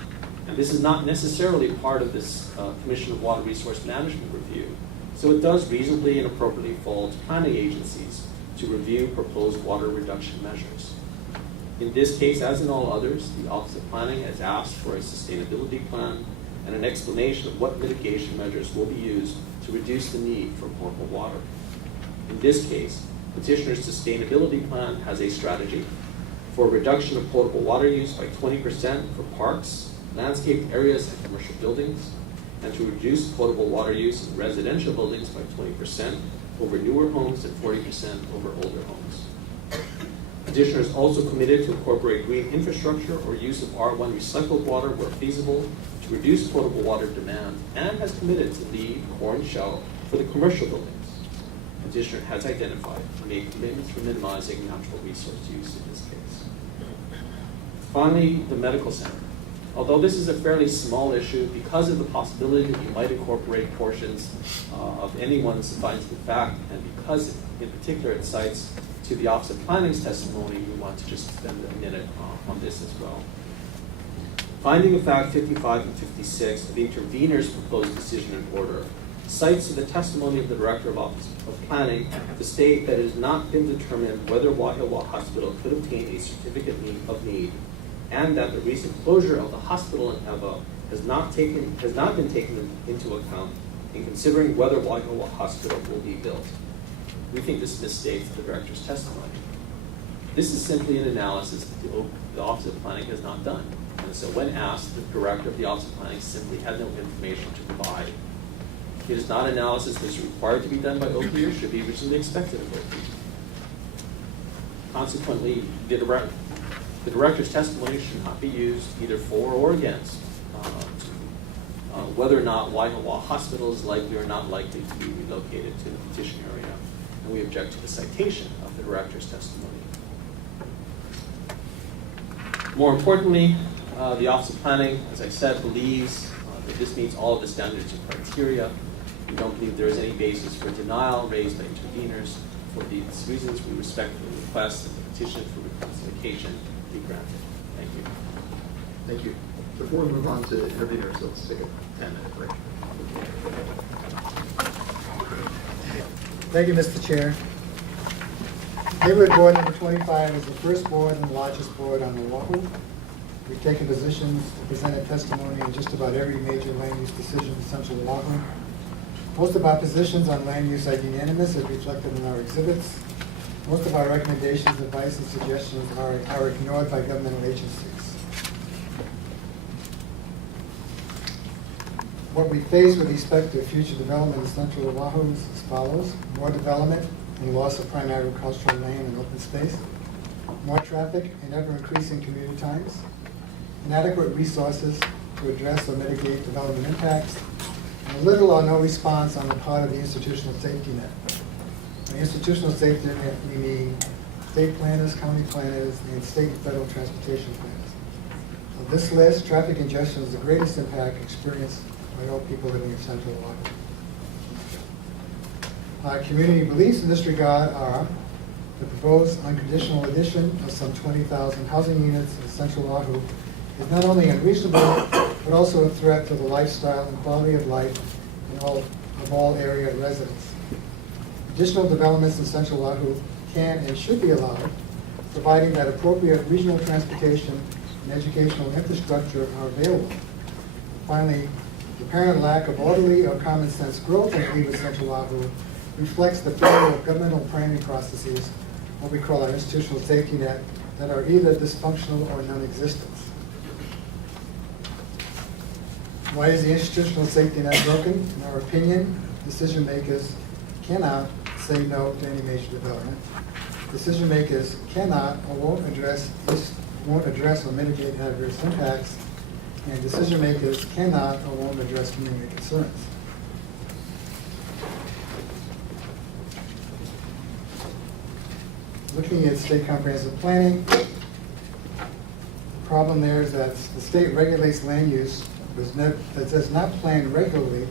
And this is not necessarily part of this Commission of Water Resource Management review, so it does reasonably and appropriately fall to planning agencies to review proposed water reduction measures. In this case, as in all others, the Office of Planning has asked for a sustainability plan and an explanation of what mitigation measures will be used to reduce the need for potable water. In this case, petitioner's sustainability plan has a strategy for a reduction of potable water use by 20% for parks, landscaped areas, and commercial buildings, and to reduce potable water use in residential buildings by 20% over newer homes and 40% over older homes. Petitioner is also committed to incorporate green infrastructure or use of R1 recycled water where feasible to reduce potable water demand, and has committed to lead core and shell for the commercial buildings. Petitioner has identified and made commitments for minimizing natural resource use in this case. Finally, the medical center. Although this is a fairly small issue, because of the possibility that you might incorporate portions of anyone's findings of fact, and because in particular it cites to the Office of Planning's testimony, we want to just spend a minute on this as well. Finding of fact 55 and 56 of the intervener's proposed decision and order cites to the testimony of the Director of Office of Planning to state that it has not been determined whether Waihewa Hospital could obtain a certificate of need, and that the recent closure of the hospital in Ewa has not been taken into account in considering whether Waihoa Hospital will be built. We think this misstates the director's testimony. This is simply an analysis that the Office of Planning has not done. And so when asked, the director of the Office of Planning simply had no information to provide. It is not analysis that is required to be done by OP or should be reasonably expected of OP. Consequently, the director's testimony should not be used either for or against whether or not Waihoa Hospital is likely or not likely to be relocated to the petition area. And we object to the citation of the director's testimony. More importantly, the Office of Planning, as I said, believes that this meets all of the standards and criteria. We don't believe there is any basis for denial raised by interveners. For these reasons, we respectfully request that the petition for reclassification be granted. Thank you. Thank you. Before we move on to interveners, let's take a 10-minute break. Thank you, Mr. Chair. Neighborhood Board number 25 is the first board and the largest board on Oahu. We've taken positions to present testimony in just about every major land use decision in Central Oahu. Most of our positions on land use are unanimous, as reflected in our exhibits. Most of our recommendations, advice, and suggestions are ignored by governmental agencies. What we face with respect to future development in Central Oahu is as follows: more development and loss of prime agricultural land and open space, more traffic and ever-increasing commuter times, inadequate resources to address or mitigate development impacts, and little or no response on the part of the institutional safety net. By institutional safety net, we mean state planners, county planners, and state and federal transportation planners. Of this list, traffic congestion is the greatest impact experienced by all people living in Central Oahu. Our community beliefs in this regard are: the proposed unconditional addition of some 20,000 housing units in Central Oahu is not only unreasonable, but also a threat to the lifestyle and quality of life of all area residents. Additional developments in Central Oahu can and should be allowed, providing that appropriate regional transportation and educational infrastructure are available. Finally, the apparent lack of orderly or common sense growth in Leeward Central Oahu reflects the failure of governmental planning processes, what we call our institutional safety net, that are either dysfunctional or non-existent. Why is the institutional safety net broken? In our opinion, decision makers cannot say no to any major development. Decision makers cannot or won't address or mitigate adverse impacts, and decision makers cannot or won't address community concerns. Looking at state comprehensive planning, the problem there is that the state regulates land use that does not plan regularly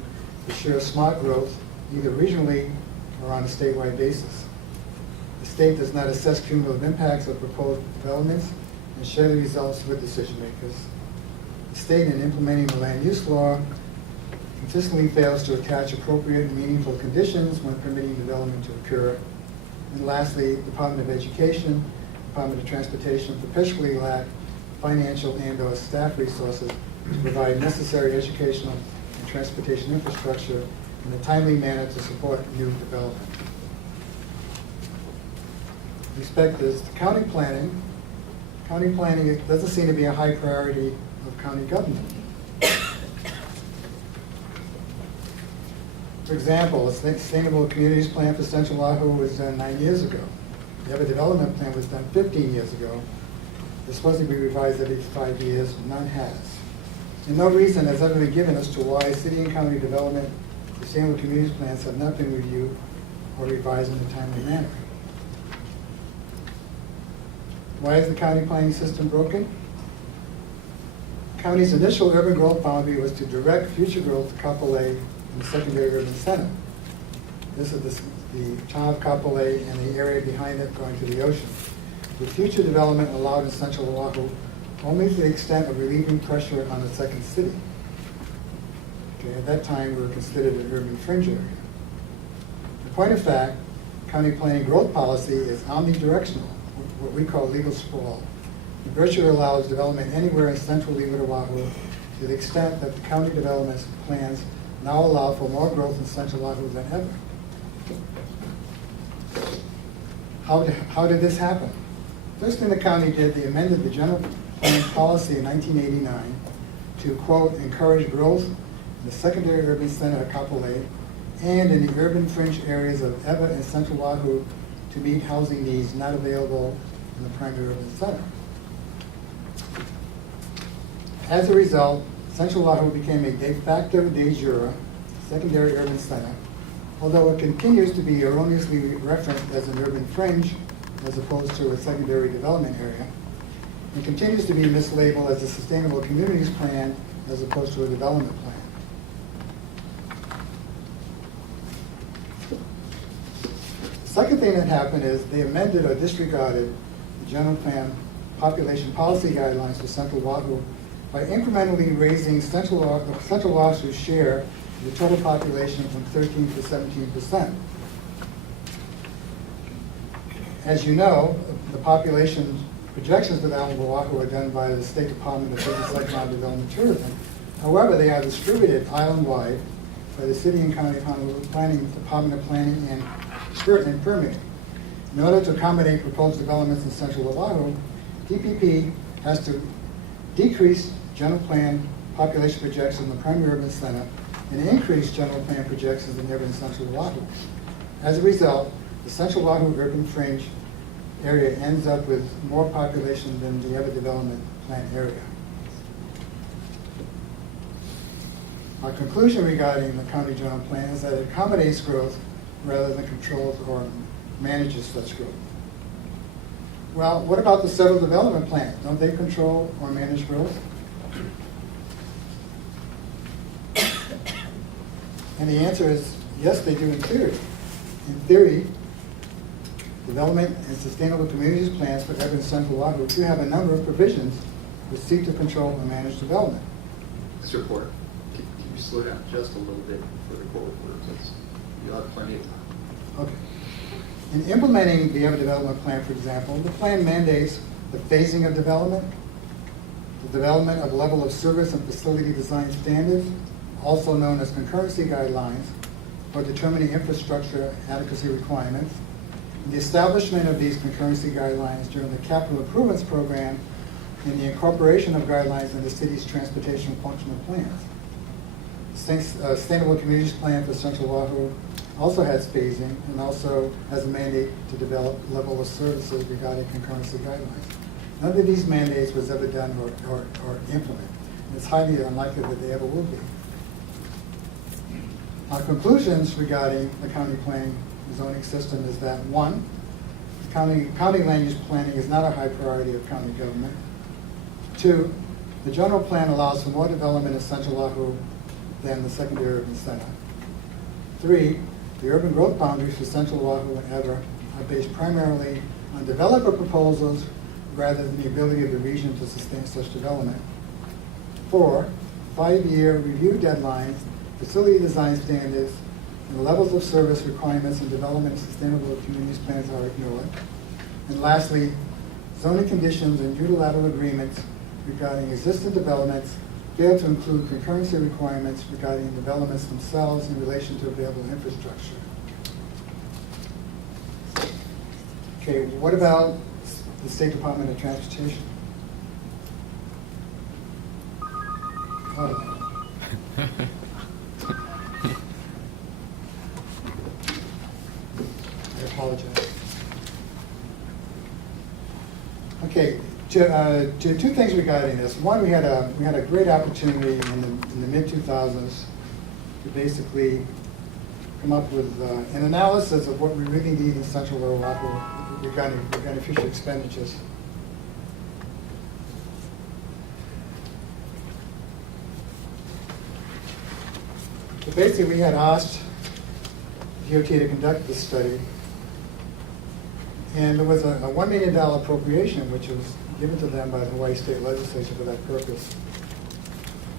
to share smart growth, either regionally or on a statewide basis. The state does not assess cumulative impacts of proposed developments and share the results with decision makers. The state, in implementing the land use law, consistently fails to attach appropriate and meaningful conditions when permitting development to occur. And lastly, Department of Education, Department of Transportation perpetually lack financial and/or staff resources to provide necessary educational and transportation infrastructure in a timely manner to support new development. With respect to county planning it doesn't seem to be a high priority of county government. For example, a sustainable communities plan for Central Oahu was done 9 years ago. The other development plan was done 15 years ago. It's supposed to be revised every 5 years, none has. And no reason has ever been given as to why city and county development sustainable communities plans have not been reviewed or revised in a timely manner. Why is the county planning system broken? The county's initial urban growth boundary was to direct future growth to Kapolei and the secondary urban center. This is the town of Kapolei and the area behind it going to the ocean. With future development allowed in Central Oahu only to the extent of relieving pressure on the second city. Okay, at that time, we were considered an urban fringe area. In point of fact, county planning growth policy is omnidirectional, what we call legal sprawl. It virtually allows development anywhere in central Leeward Oahu to the extent that the county development plans now allow for more growth in Central Oahu than ever. How did this happen? First thing the county did, they amended the general plan policy in 1989 to, quote, encourage growth in the secondary urban center of Kapolei and in the urban fringe areas of Ewa and Central Oahu to meet housing needs not available in the primary urban center. As a result, Central Oahu became a de facto de jure secondary urban center, although it continues to be erroneously referenced as an urban fringe as opposed to a secondary development area. It continues to be mislabeled as a sustainable communities plan as opposed to a development plan. The second thing that happened is they amended or disregarded the general plan population policy guidelines for Central Oahu by incrementally raising Central Oahu's share of the total population from 13 to 17%. As you know, the population projections for the island of Oahu are done by the State Department of Business, Economic Development and Tourism. However, they are distributed island-wide by the City and County of Honolulu Department of Planning and Permitting. In order to accommodate proposed developments in Central Oahu, DPP has to decrease general plan population projections in the primary urban center and increase general plan projections in urban Central Oahu. As a result, the Central Oahu urban fringe area ends up with more population than the other development plan area. Our conclusion regarding the county general plan is that it accommodates growth rather than controls or manages such growth. Well, what about the several development plans? Don't they control or manage growth? And the answer is yes, they do in theory. In theory, development and sustainable communities plans for urban Central Oahu do have a number of provisions which seek to control and manage development. Mr. Porter, can you slow down just a little bit for the court reporters? You'll have plenty of time. Okay. In implementing the Ewa Development Plan, for example, the plan mandates the phasing of development, the development of level of service and facility design standards, also known as concurrency guidelines, for determining infrastructure adequacy requirements, and the establishment of these concurrency guidelines during the capital improvements program and the incorporation of guidelines in the city's transportation functional plans. The Sustainable Communities Plan for Central Oahu also has phasing and also has a mandate to develop level of services regarding concurrency guidelines. None of these mandates was ever done or implemented. And it's highly unlikely that they ever will be. Our conclusions regarding the county planning zoning system is that, one, county land use planning is not a high priority of county government. Two, the general plan allows for more development in Central Oahu than the secondary urban center. Three, the urban growth boundaries for Central Oahu and Ewa are based primarily on developer proposals rather than the ability of the region to sustain such development. Four, 5-year review deadlines, facility design standards, and the levels of service requirements and development of sustainable communities plans are ignored. And lastly, zoning conditions and unilateral agreements regarding existing developments fail to include concurrency requirements regarding developments themselves in relation to available infrastructure. Okay, what about the State Department of Transportation? Oh. I apologize. Okay, two things regarding this. One, we had a great opportunity in the mid-2000s to basically come up with an analysis of what we really need in Central Oahu regarding future expenditures. So basically, we had asked DOT to conduct this study, and there was a $1 million appropriation which was given to them by the Hawaii State Legislature for that purpose.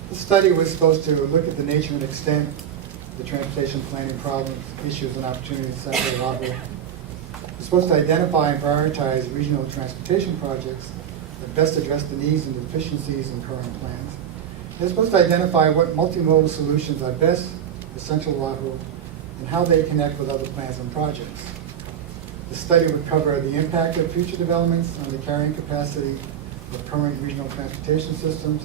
The study was supposed to look at the nature and extent of the transportation planning problems, issues, and opportunities in Central Oahu. It was supposed to identify and prioritize regional transportation projects that best address the needs and deficiencies in current plans, They're supposed to identify what multimodal solutions are best for Central Oahu and how they connect with other plans and projects. The study would cover the impact of future developments on the carrying capacity of current regional transportation systems,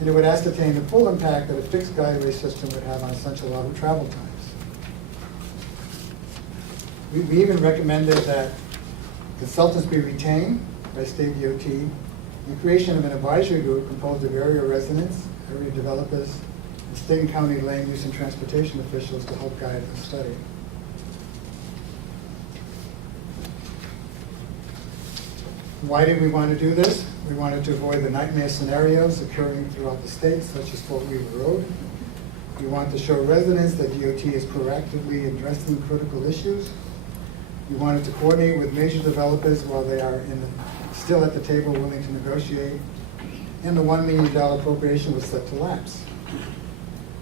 and it would ascertain the full impact that a fixed guideway system would have on Central Oahu travel times. We even recommended that consultants be retained by state DOT, and creation of an advisory group composed of area residents, area developers, and state and county land use and transportation officials to help guide the study. Why did we want to do this? We wanted to avoid the nightmare scenarios occurring throughout the state, such as Fort Weaver Road. We want to show residents that DOT is proactively addressing critical issues. We wanted to coordinate with major developers while they are still at the table willing to negotiate. And the $1 million appropriation was set to lapse.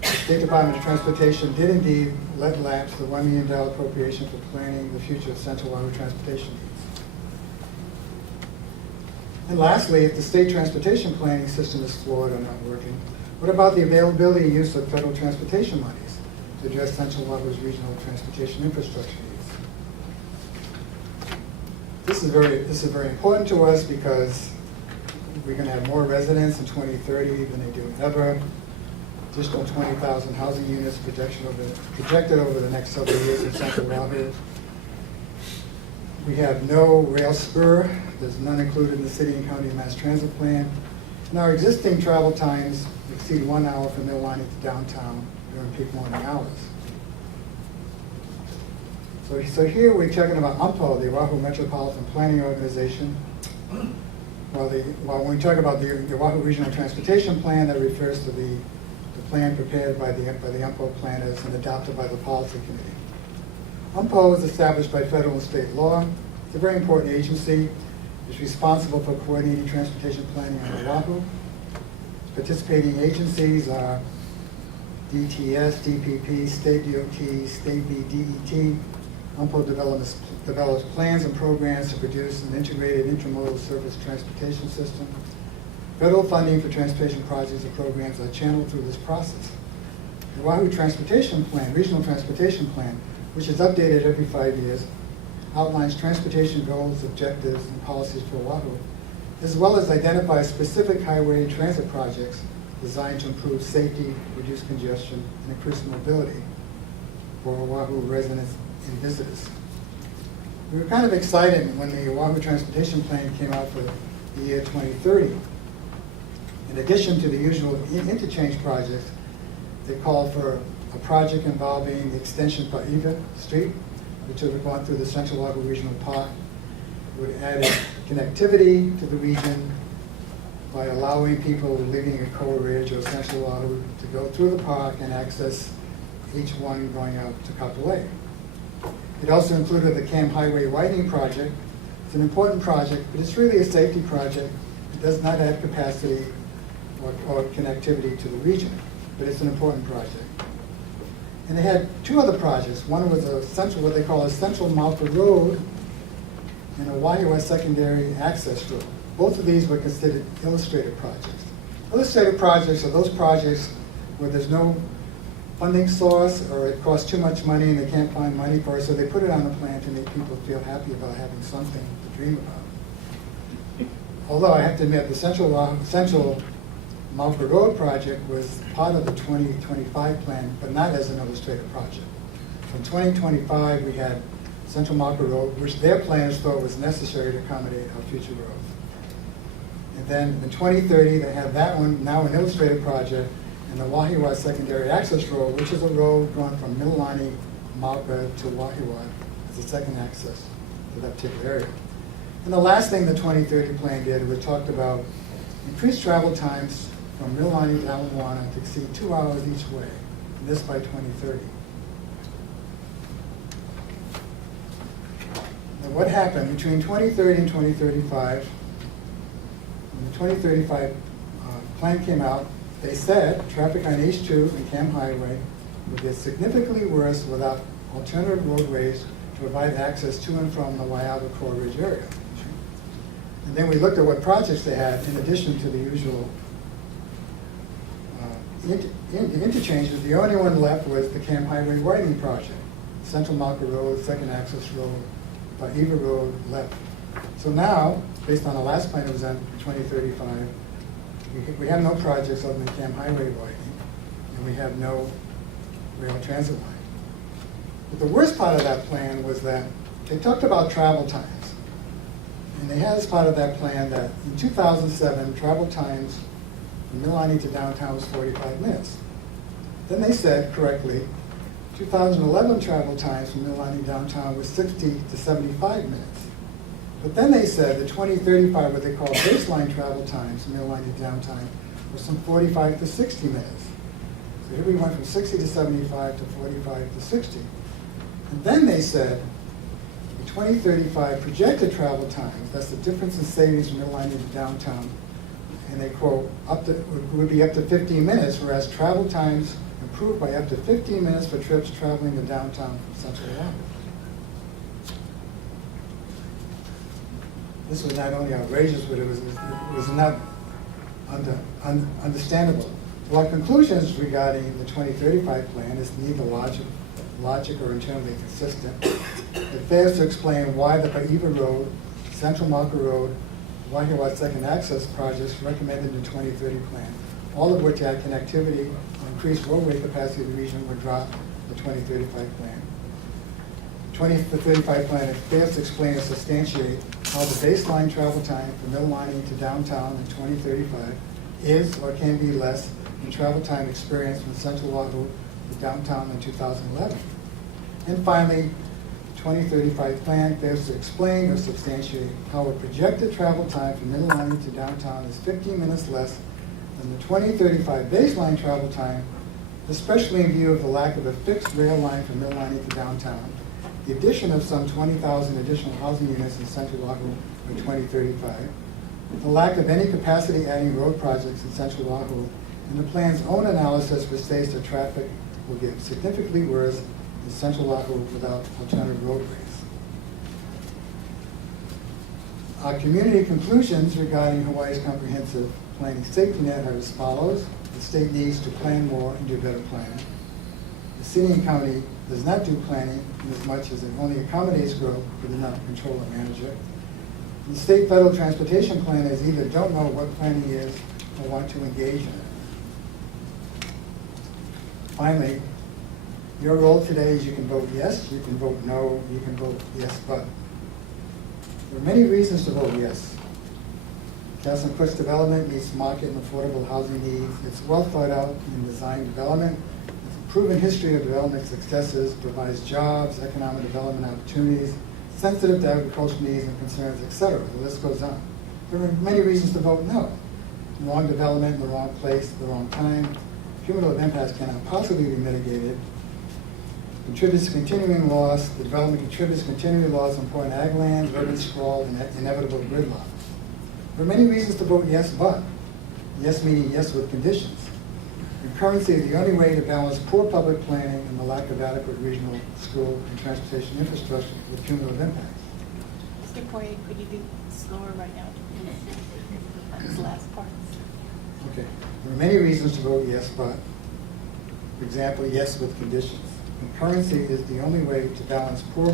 The State Department of Transportation did indeed let lapse the $1 million appropriation for planning the future of Central Oahu transportation needs. And lastly, if the state transportation planning system is flawed or not working, what about the availability and use of federal transportation monies to address Central Oahu's regional transportation infrastructure needs? This is very important to us because we're going to have more residents in 2030 than they do ever. Additional 20,000 housing units projected over the next several years in Central Oahu. We have no rail spur. There's none included in the city and county mass transit plan. And our existing travel times exceed 1 hour from Mililani to downtown during peak morning hours. So here we're talking about UMPO, the Oahu Metropolitan Planning Organization. While when we talk about the Oahu Regional Transportation Plan, that refers to the plan prepared by the UMPO planners and adopted by the Policy Committee. UMPO is established by federal and state law. It's a very important agency. It's responsible for coordinating transportation planning on Oahu. Participating agencies are DTS, DPP, State DOT, State BDET. UMPO develops plans and programs to produce an integrated intermodal surface transportation system. Federal funding for transportation projects and programs are channeled through this process. The Oahu Transportation Plan, Regional Transportation Plan, which is updated every 5 years, outlines transportation goals, objectives, and policies for Oahu, as well as identifies specific highway and transit projects designed to improve safety, reduce congestion, and increase mobility for Oahu residents and visitors. We were kind of excited when the Oahu Transportation Plan came out for the year 2030. In addition to the usual interchange projects, they called for a project involving the extension of Poirier Street, which would have gone through the Central Oahu Regional Park. It would add connectivity to the region by allowing people living in Koa Ridge or Central Oahu to go through the park and access each one going out to Kapolei. It also included the Cam Highway widening project. It's an important project, but it's really a safety project. It does not add capacity or connectivity to the region, but it's an important project. And they had two other projects. One was what they call a Central Malka Road and a Waiua secondary access road. Both of these were considered illustrative projects. Illustrative projects are those projects where there's no funding source or it costs too much money and they can't find money for it, so they put it on the plan to make people feel happy about having something to dream about. Although I have to admit, the Central Malka Road project was part of the 2025 plan, but not as an illustrative project. From 2025, we had Central Malka Road, which their planners thought was necessary to accommodate our future growth. And then in 2030, they have that one, now an illustrative project, and the Waiua Secondary Access Road, which is a road going from Mililani, Malka to Waiua as a second access to that particular area. And the last thing the 2030 plan did was talked about increased travel times from Mililani to Ala Moana to exceed 2 hours each way, and this by 2030. Now what happened between 2030 and 2035, when the 2035 plan came out, they said traffic on H2 and Cam Highway would get significantly worse without alternative roadways to provide access to and from the Waiawa Koa Ridge area. And then we looked at what projects they had in addition to the usual interchanges, the only one left was the Camp Highway widening project. Central Market Road, Second Access Road, Eva Road left. So now, based on the last plan that was on 2035, we have no projects other than Camp Highway widening, and we have no rail transit line. But the worst part of that plan was that they talked about travel times. And they had as part of that plan that in 2007, travel times from Mililani to downtown was 45 minutes. Then they said, correctly, 2011 travel times from Mililani to downtown was 60 to 75 minutes. But then they said that 2035, what they call baseline travel times from Mililani to downtown, was from 45 to 60 minutes. So here we went from 60 to 75 to 45 to 60. And then they said, the 2035 projected travel times, that's the difference in savings from Mililani to downtown, and they quote, would be up to 15 minutes, whereas travel times improved by up to 15 minutes for trips traveling to downtown from Central Oahu. This was not only outrageous, but it was not understandable. So our conclusions regarding the 2035 plan is neither logic or internally consistent. It fails to explain why the Eva Road, Central Market Road, Wahiawa Second Access projects recommended in the 2030 plan, all of which add connectivity and increased roadway capacity of the region, were dropped in the 2035 plan. The 2035 plan fails to explain or substantiate how the baseline travel time from Mililani to downtown in 2035 is or can be less than travel time experienced from Central Oahu to downtown in 2011. And finally, the 2035 plan fails to explain or substantiate how a projected travel time from Mililani to downtown is 15 minutes less than the 2035 baseline travel time, especially in view of the lack of a fixed rail line from Mililani to downtown, the addition of some 20,000 additional housing units in Central Oahu by 2035, the lack of any capacity-adding road projects in Central Oahu, and the plan's own analysis which states that traffic will get significantly worse in Central Oahu without alternative roadways. Our community conclusions regarding Hawaii's comprehensive planning safety net are as follows. The state needs to plan more and do better planning. The city and county does not do planning in as much as it only accommodates growth but does not control or manage it. The state federal transportation planners either don't know what planning is or want to engage in it. Finally, your role today is you can vote yes, you can vote no, you can vote yes, but. There are many reasons to vote yes. Castle Cooke's development meets market and affordable housing needs. It's well thought out in design development. It's a proven history of development successes, provides jobs, economic development opportunities, sensitive to agricultural needs and concerns, etc. The list goes on. There are many reasons to vote no. Wrong development in the wrong place at the wrong time. Cumulative impacts cannot possibly be mitigated. Contributes to continuing loss. The development contributes to continuing loss of important ag land, urban sprawl, and inevitable gridlock. There are many reasons to vote yes, but. Yes meaning yes with conditions. Concurrency is the only way to balance poor public planning and the lack of adequate regional, school, and transportation infrastructure with cumulative impacts. Mr. Poirier, could you be slower right now? This last part. Okay. There are many reasons to vote yes, but. For example, yes with conditions. Concurrency is the only way to balance poor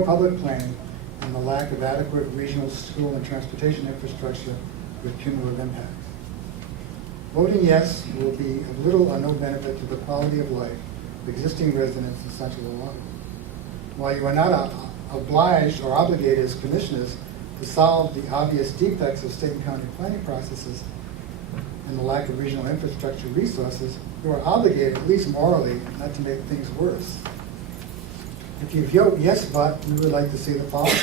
public planning and the lack of adequate regional, school, and transportation infrastructure with cumulative impacts. Voting yes will be of little or no benefit to the quality of life of existing residents in Central Oahu. While you are not obliged or obligated as commissioners to solve the obvious defects of state and county planning processes and the lack of regional infrastructure resources, you are obligated, at least morally, not to make things worse. If you vote yes, but, we would like to see the following.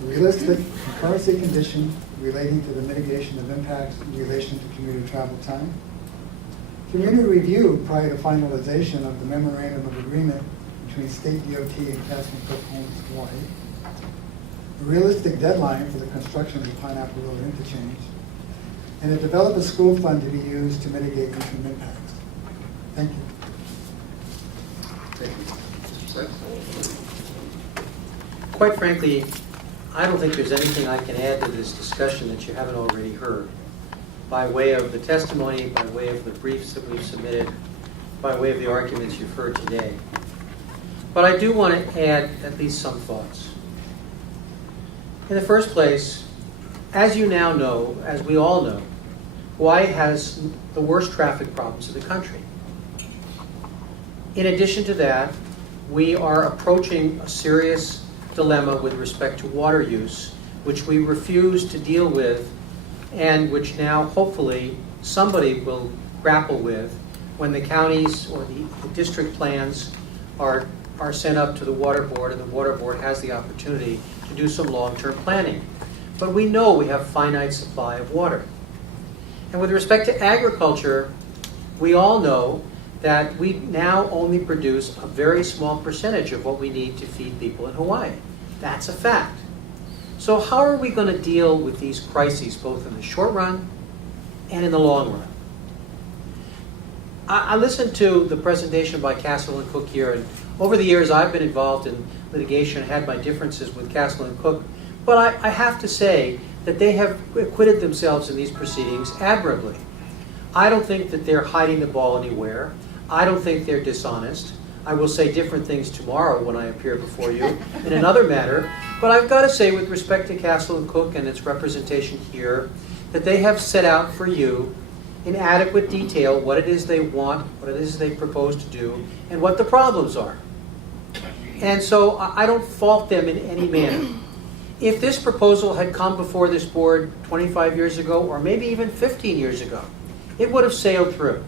A realistic concurrency condition relating to the mitigation of impacts in relation to commuter travel time. Community review prior to finalization of the memorandum of agreement between State DOT and Castle Cooke Homes, Hawaii. A realistic deadline for the construction of the Pineapple Road interchange. And a developer school fund to be used to mitigate interim impacts. Thank you. Thank you. Mr. Sykes? Quite frankly, I don't think there's anything I can add to this discussion that you haven't already heard. by way of the testimony, by way of the briefs that we've submitted, by way of the arguments you've heard today. But I do want to add at least some thoughts. In the first place, as you now know, as we all know, Hawaii has the worst traffic problems in the country. In addition to that, we are approaching a serious dilemma with respect to water use, which we refuse to deal with, and which now hopefully somebody will grapple with when the counties or the district plans are sent up to the water board, and the water board has the opportunity to do some long-term planning. But we know we have finite supply of water. And with respect to agriculture, we all know that we now only produce a very small percentage of what we need to feed people in Hawaii. That's a fact. So how are we going to deal with these crises, both in the short run and in the long run? I listened to the presentation by Castle and Cooke here, and over the years I've been involved in litigation, had my differences with Castle and Cooke, but I have to say that they have acquitted themselves in these proceedings admirably. I don't think that they're hiding the ball anywhere. I don't think they're dishonest. I will say different things tomorrow when I appear before you in another matter, but I've got to say with respect to Castle and Cooke and its representation here, that they have set out for you in adequate detail what it is they want, what it is they propose to do, and what the problems are. And so I don't fault them in any manner. If this proposal had come before this board 25 years ago, or maybe even 15 years ago, it would have sailed through.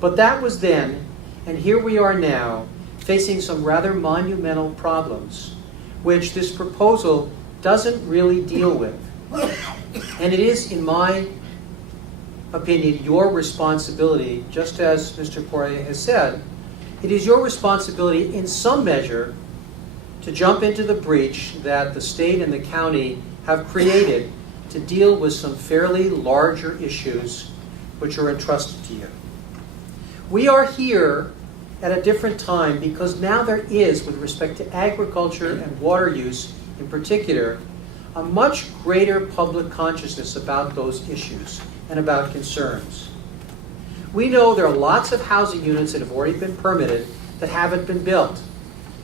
But that was then, and here we are now, facing some rather monumental problems, which this proposal doesn't really deal with. And it is, in my opinion, your responsibility, just as Mr. Poirier has said, it is your responsibility in some measure to jump into the breach that the state and the county have created to deal with some fairly larger issues which are entrusted to you. We are here at a different time because now there is, with respect to agriculture and water use in particular, a much greater public consciousness about those issues and about concerns. We know there are lots of housing units that have already been permitted that haven't been built.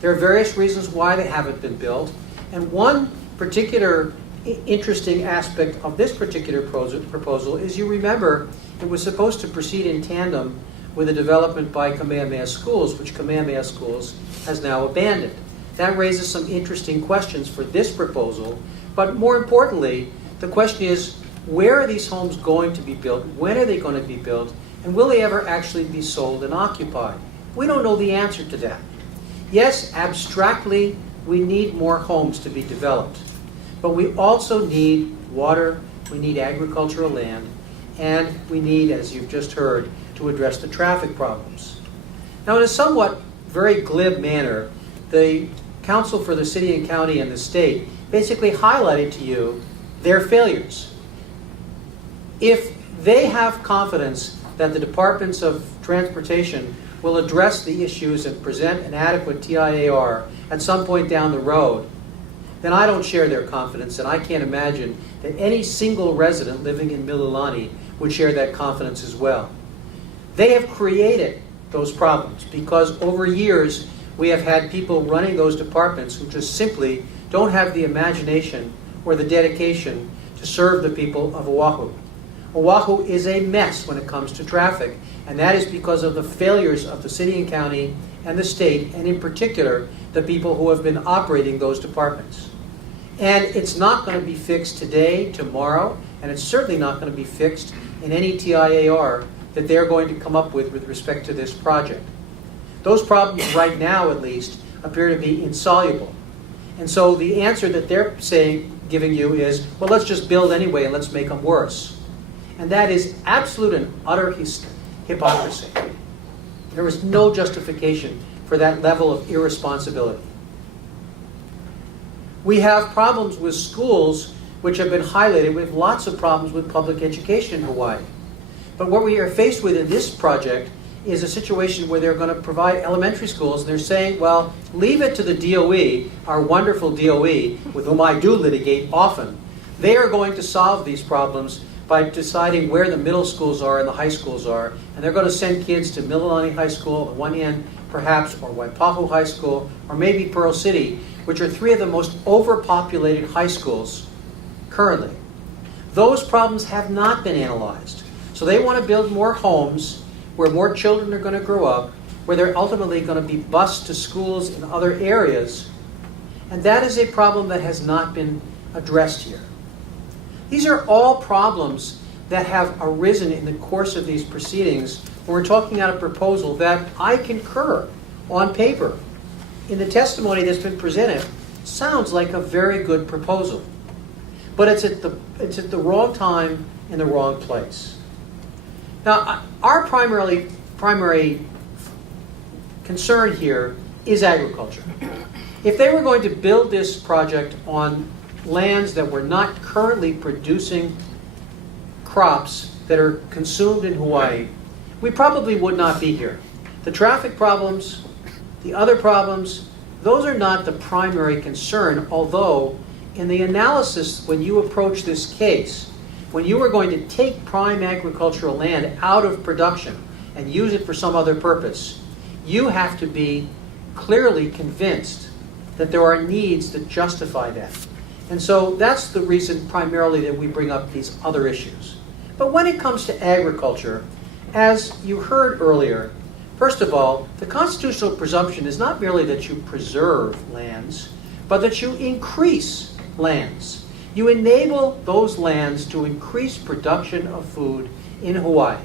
There are various reasons why they haven't been built, and one particular interesting aspect of this particular proposal is, you remember, it was supposed to proceed in tandem with a development by Kamehameha Schools, which Kamehameha Schools has now abandoned. That raises some interesting questions for this proposal, but more importantly, the question is, where are these homes going to be built? When are they going to be built? And will they ever actually be sold and occupied? We don't know the answer to that. Yes, abstractly, we need more homes to be developed. But we also need water, we need agricultural land, and we need, as you've just heard, to address the traffic problems. Now, in a somewhat very glib manner, the Council for the City and County and the State basically highlighted to you their failures. If they have confidence that the Departments of Transportation will address the issues and present an adequate TIAR at some point down the road, then I don't share their confidence, and I can't imagine that any single resident living in Mililani would share that confidence as well. They have created those problems because over years we have had people running those departments who just simply don't have the imagination or the dedication to serve the people of Oahu. Oahu is a mess when it comes to traffic, and that is because of the failures of the city and county and the state, and in particular, the people who have been operating those departments. And it's not going to be fixed today, tomorrow, and it's certainly not going to be fixed in any TIAR that they're going to come up with respect to this project. Those problems right now, at least, appear to be insoluble. And so the answer that they're giving you is, well, let's just build anyway and let's make them worse. And that is absolute and utter hypocrisy. There is no justification for that level of irresponsibility. We have problems with schools which have been highlighted. We have lots of problems with public education in Hawaii. But what we are faced with in this project is a situation where they're going to provide elementary schools, and they're saying, well, leave it to the DOE, our wonderful DOE, with whom I do litigate often. They are going to solve these problems by deciding where the middle schools are and the high schools are, and they're going to send kids to Mililani High School, on one end perhaps, or Waipahu High School, or maybe Pearl City, which are three of the most overpopulated high schools currently. Those problems have not been analyzed. So they want to build more homes where more children are going to grow up, where they're ultimately going to be bused to schools in other areas. And that is a problem that has not been addressed here. These are all problems that have arisen in the course of these proceedings when we're talking about a proposal that I concur on paper. In the testimony that's been presented, sounds like a very good proposal. But it's at the wrong time in the wrong place. Now, our primary concern here is agriculture. If they were going to build this project on lands that were not currently producing crops that are consumed in Hawaii, we probably would not be here. The traffic problems, the other problems, those are not the primary concern, although in the analysis when you approach this case, when you are going to take prime agricultural land out of production and use it for some other purpose, you have to be clearly convinced that there are needs that justify that. And so that's the reason primarily that we bring up these other issues. But when it comes to agriculture, as you heard earlier, first of all, the constitutional presumption is not merely that you preserve lands, but that you increase lands. You enable those lands to increase production of food in Hawaii.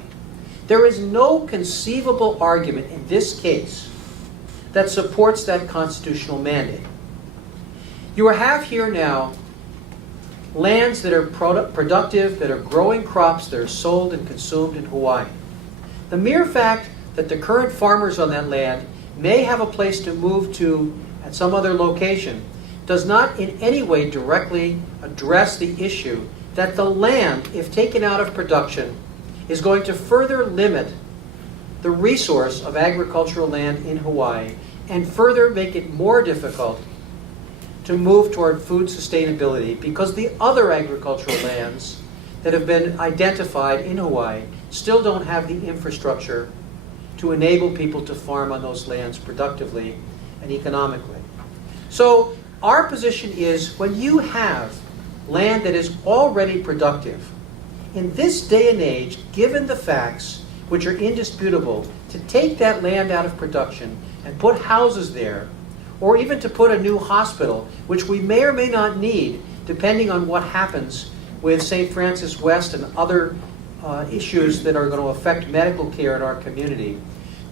There is no conceivable argument in this case that supports that constitutional mandate. You have here now lands that are productive, that are growing crops that are sold and consumed in Hawaii. The mere fact that the current farmers on that land may have a place to move to at some other location does not in any way directly address the issue that the land, if taken out of production, is going to further limit the resource of agricultural land in Hawaii and further make it more difficult to move toward food sustainability because the other agricultural lands that have been identified in Hawaii still don't have the infrastructure to enable people to farm on those lands productively and economically. So our position is when you have land that is already productive, in this day and age, given the facts, which are indisputable, to take that land out of production and put houses there, or even to put a new hospital, which we may or may not need, depending on what happens with St. Francis West and other issues that are going to affect medical care in our community,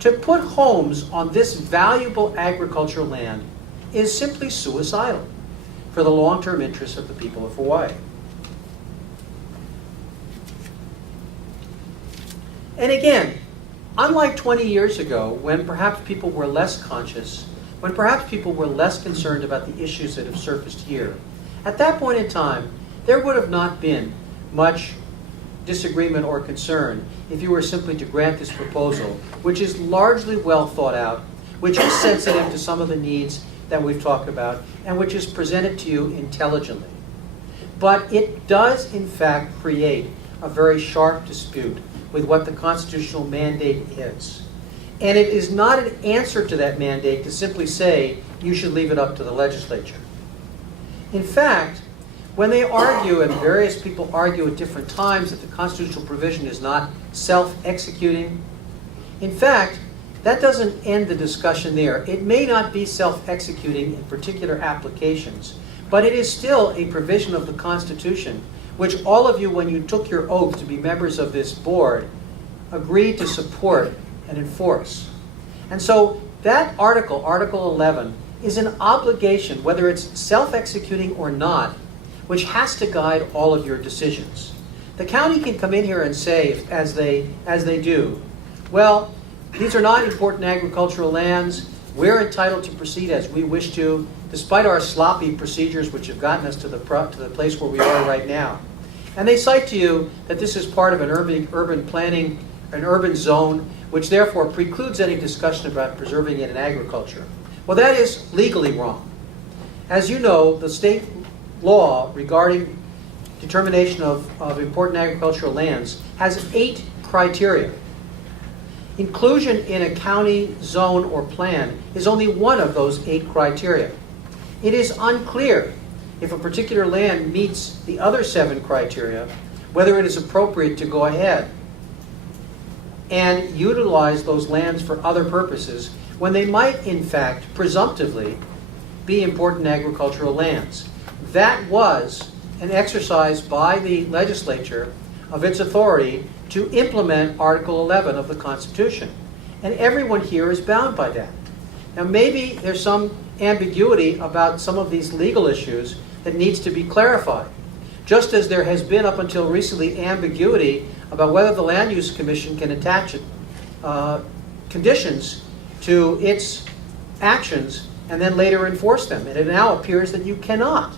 to put homes on this valuable agricultural land is simply suicidal for the long-term interests of the people of Hawaii. And again, unlike 20 years ago, when perhaps people were less conscious, when perhaps people were less concerned about the issues that have surfaced here, at that point in time, there would have not been much disagreement or concern if you were simply to grant this proposal, which is largely well thought out, which is sensitive to some of the needs that we've talked about, and which is presented to you intelligently. But it does, in fact, create a very sharp dispute with what the constitutional mandate is. And it is not an answer to that mandate to simply say you should leave it up to the legislature. In fact, when they argue, and various people argue at different times, that the constitutional provision is not self-executing, in fact, that doesn't end the discussion there. It may not be self-executing in particular applications, but it is still a provision of the Constitution, which all of you, when you took your oath to be members of this board, agreed to support and enforce. And so that article, Article 11, is an obligation, whether it's self-executing or not, which has to guide all of your decisions. The county can come in here and say, as they do, well, these are not important agricultural lands. We're entitled to proceed as we wish to, despite our sloppy procedures which have gotten us to the place where we are right now. And they cite to you that this is part of an urban planning, an urban zone, which therefore precludes any discussion about preserving it in agriculture. Well, that is legally wrong. As you know, the state law regarding determination of important agricultural lands has 8 criteria. Inclusion in a county zone or plan is only one of those 8 criteria. It is unclear if a particular land meets the other 7 criteria, whether it is appropriate to go ahead and utilize those lands for other purposes when they might, in fact, presumptively, be important agricultural lands. That was an exercise by the legislature of its authority to implement Article 11 of the Constitution. And everyone here is bound by that. Now maybe there's some ambiguity about some of these legal issues that needs to be clarified. Just as there has been up until recently ambiguity about whether the Land Use Commission can attach conditions to its actions and then later enforce them. And it now appears that you cannot.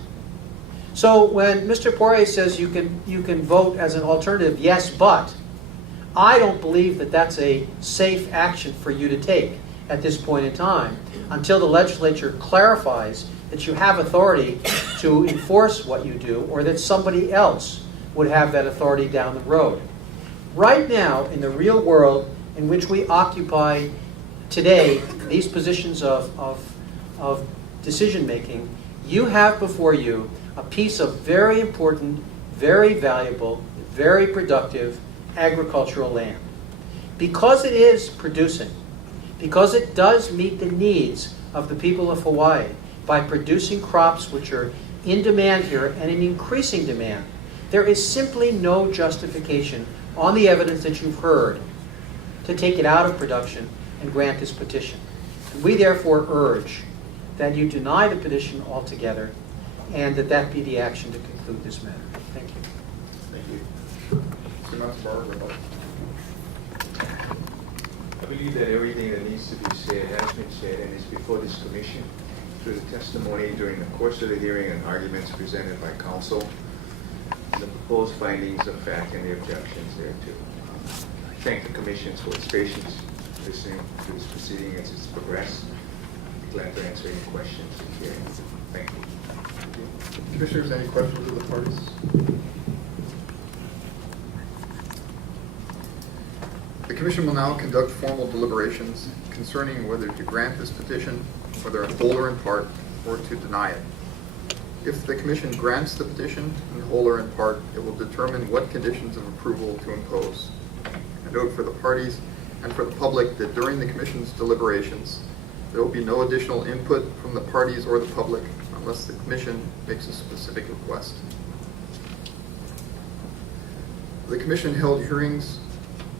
So when Mr. Poirier says you can vote as an alternative, yes, but, I don't believe that that's a safe action for you to take at this point in time until the legislature clarifies that you have authority to enforce what you do or that somebody else would have that authority down the road. Right now, in the real world in which we occupy today, these positions of decision-making, you have before you a piece of very important, very valuable, very productive agricultural land. Because it is producing, because it does meet the needs of the people of Hawaii by producing crops which are in demand here and in increasing demand, there is simply no justification on the evidence that you've heard to take it out of production and grant this petition. We therefore urge that you deny the petition altogether and that be the action to conclude this matter. Thank you. Thank you. I believe that everything that needs to be said has been said and is before this commission through the testimony during the course of the hearing and arguments presented by counsel, the proposed findings of fact and the objections thereto. I thank the commission for its patience listening to this proceeding as it's progressed. I'd be glad to answer any questions in hearing. Thank you. Commissioners, any questions of the parties? The Commission will now conduct formal deliberations concerning whether to grant this petition, whether in whole or in part, or to deny it. If the Commission grants the petition in whole or in part, it will determine what conditions of approval to impose. I note for the parties and for the public that during the Commission's deliberations, there will be no additional input from the parties or the public unless the Commission makes a specific request. The Commission held hearings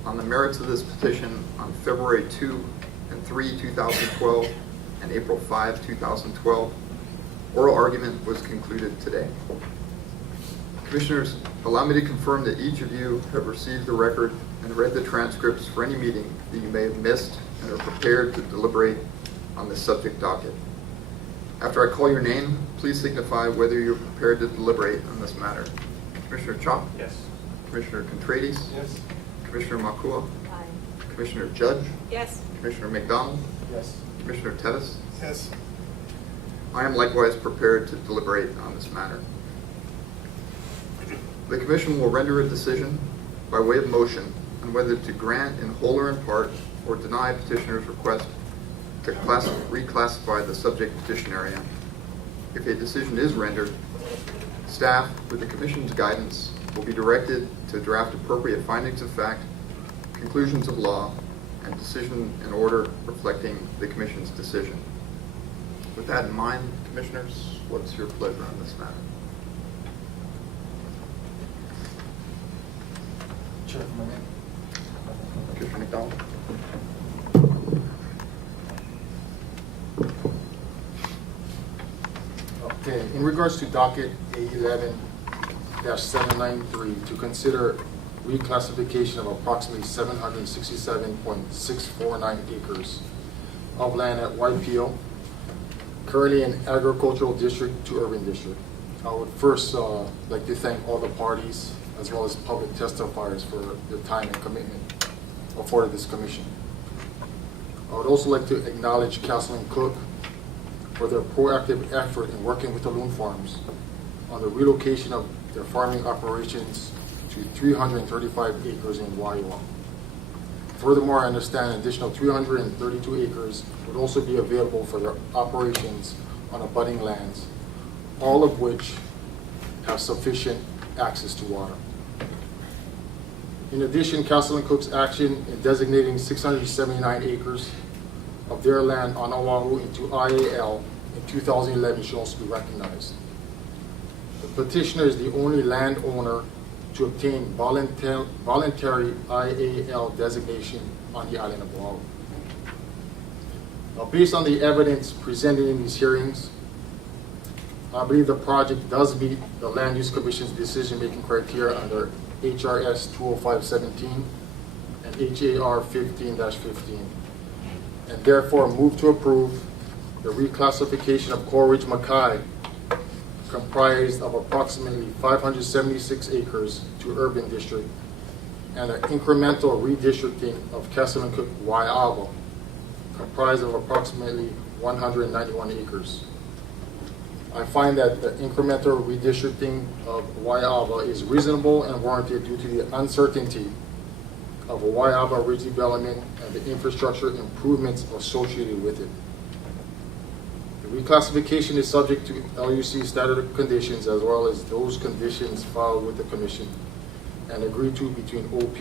on the merits of this petition on February 2 and 3, 2012, and April 5, 2012. Oral argument was concluded today. Commissioners, allow me to confirm that each of you have received the record and read the transcripts for any meeting that you may have missed and are prepared to deliberate on this subject docket. After I call your name, please signify whether you're prepared to deliberate on this matter. Commissioner Chop? Yes. Commissioner Contreras? Yes. Commissioner Makua? Aye. Commissioner Judge? Yes. Commissioner McDonald? Yes. Commissioner Tevis? Yes. I am likewise prepared to deliberate on this matter. The Commission will render a decision by way of motion on whether to grant in whole or in part or deny petitioner's request to reclassify the subject petition area. If a decision is rendered, staff, with the Commission's guidance, will be directed to draft appropriate findings of fact, conclusions of law, and decision in order reflecting the Commission's decision. With that in mind, Commissioners, what's your pleasure on this matter? Chair, Commissioner McDonald? Okay, in regards to docket A11-793, to consider reclassification of approximately 767.649 acres of land at Waipio, currently an agricultural district to urban district. I would first like to thank all the parties as well as public testifiers for their time and commitment afforded this commission. I would also like to acknowledge Castle Cooke for their proactive effort in working with the loon farms on the relocation of their farming operations to 335 acres in Waiwa. Furthermore, I understand an additional 332 acres would also be available for their operations on abutting lands, all of which have sufficient access to water. In addition, Castle and Cooke's action in designating 679 acres of their land on Oahu into IAL in 2011 should also be recognized. The petitioner is the only landowner to obtain voluntary IAL designation on the island of Oahu. Now, based on the evidence presented in these hearings, I believe the project does meet the Land Use Commission's decision-making criteria under HRS 20517 and HAR 15-15, and therefore move to approve the reclassification of Koa Ridge Makai, comprised of approximately 576 acres to urban district, and an incremental redistricting of Castle and Cooke Waiawa, comprised of approximately 191 acres. I find that the incremental redistricting of Waiawa is reasonable and warranted due to the uncertainty of a Waiawa Ridge development and the infrastructure improvements associated with it. The reclassification is subject to LUC standard conditions as well as those conditions filed with the Commission and agreed to between OP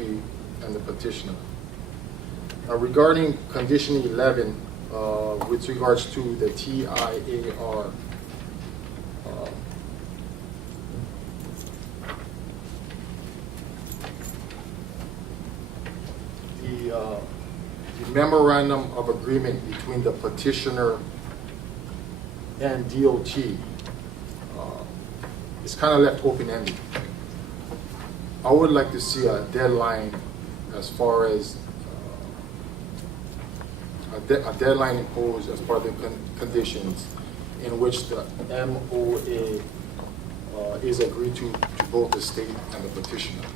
and the petitioner. Now, regarding condition 11, with regards to the TIAR, the memorandum of agreement between the petitioner and DOT is kind of left open-ended. I would like to see a deadline as far as a deadline imposed as part of the conditions in which the MOA is agreed to both the state and the petitioner.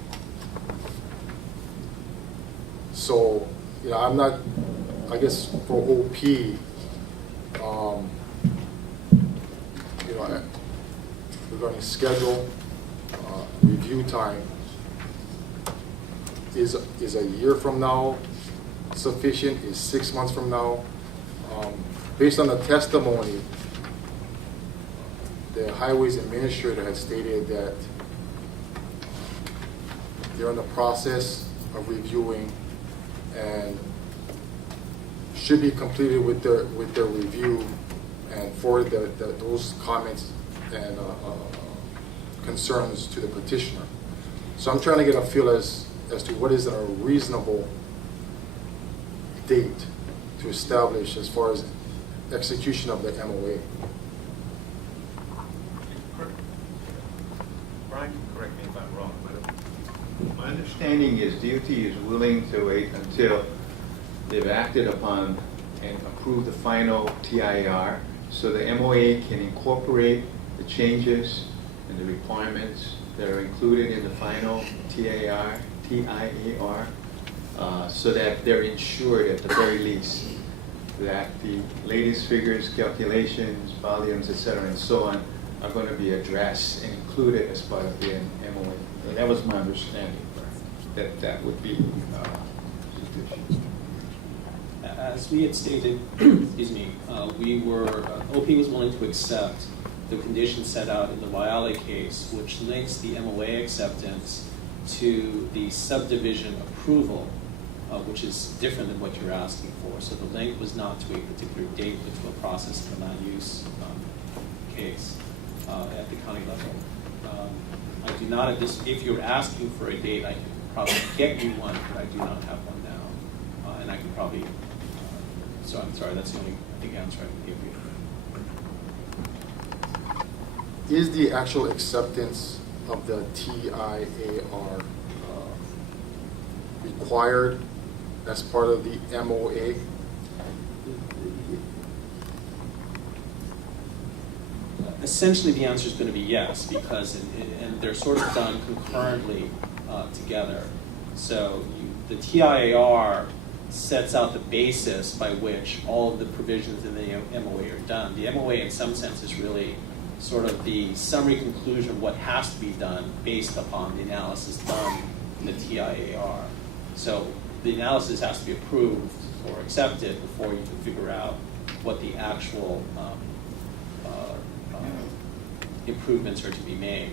So, you know, I'm not, I guess for OP, you know, regarding schedule, review time, is a year from now sufficient? Is 6 months from now? Based on the testimony, the highways administrator has stated that they're in the process of reviewing and should be completed with their review and forward those comments and concerns to the petitioner. So I'm trying to get a feel as to what is a reasonable date to establish as far as execution of the MOA. Brian, correct me if I'm wrong, but my understanding is DOT is willing to wait until they've acted upon and approved the final TIR so the MOA can incorporate the changes and the requirements that are included in the final TIAR, so that they're ensured at the very least that the latest figures, calculations, volumes, etc., and so on are going to be addressed and included as part of the MOA. And that was my understanding, that would be sufficient. As we had stated, excuse me, OP was willing to accept the conditions set out in the Waiale case, which links the MOA acceptance to the subdivision approval, which is different than what you're asking for. So the link was not to a particular date, but to a process of a land use case at the county level. I do not at this, if you're asking for a date, I can probably get you one, but I do not have one now. And I can probably, so I'm sorry, that's the only, I think, answer I can give you. Is the actual acceptance of the TIAR required as part of the MOA? Essentially, the answer is going to be yes, because and they're sort of done concurrently together. So the TIAR sets out the basis by which all of the provisions in the MOA are done. The MOA, in some sense, is really sort of the summary conclusion of what has to be done based upon the analysis done in the TIAR. So the analysis has to be approved or accepted before you can figure out what the actual improvements are to be made.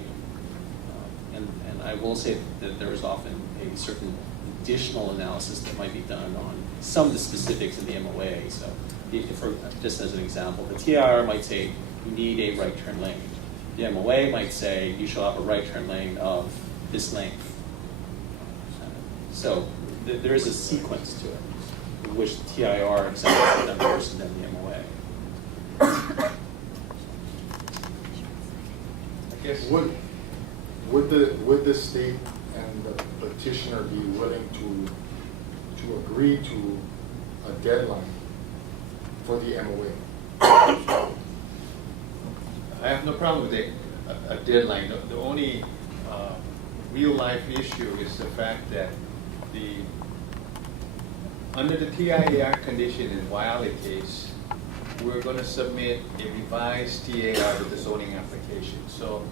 And I will say that there is often a certain additional analysis that might be done on some of the specifics of the MOA. So just as an example, the TIR might say you need a right turn lane. The MOA might say you shall have a right turn lane of this length. So there is a sequence to it, in which the TIR accepts the numbers and then the MOA. I guess would the state and the petitioner be willing to agree to a deadline for the MOA? I have no problem with a deadline. The only real life issue is the fact that under the TIAR condition in Waiale case, we're going to submit a revised TAR with the zoning application. So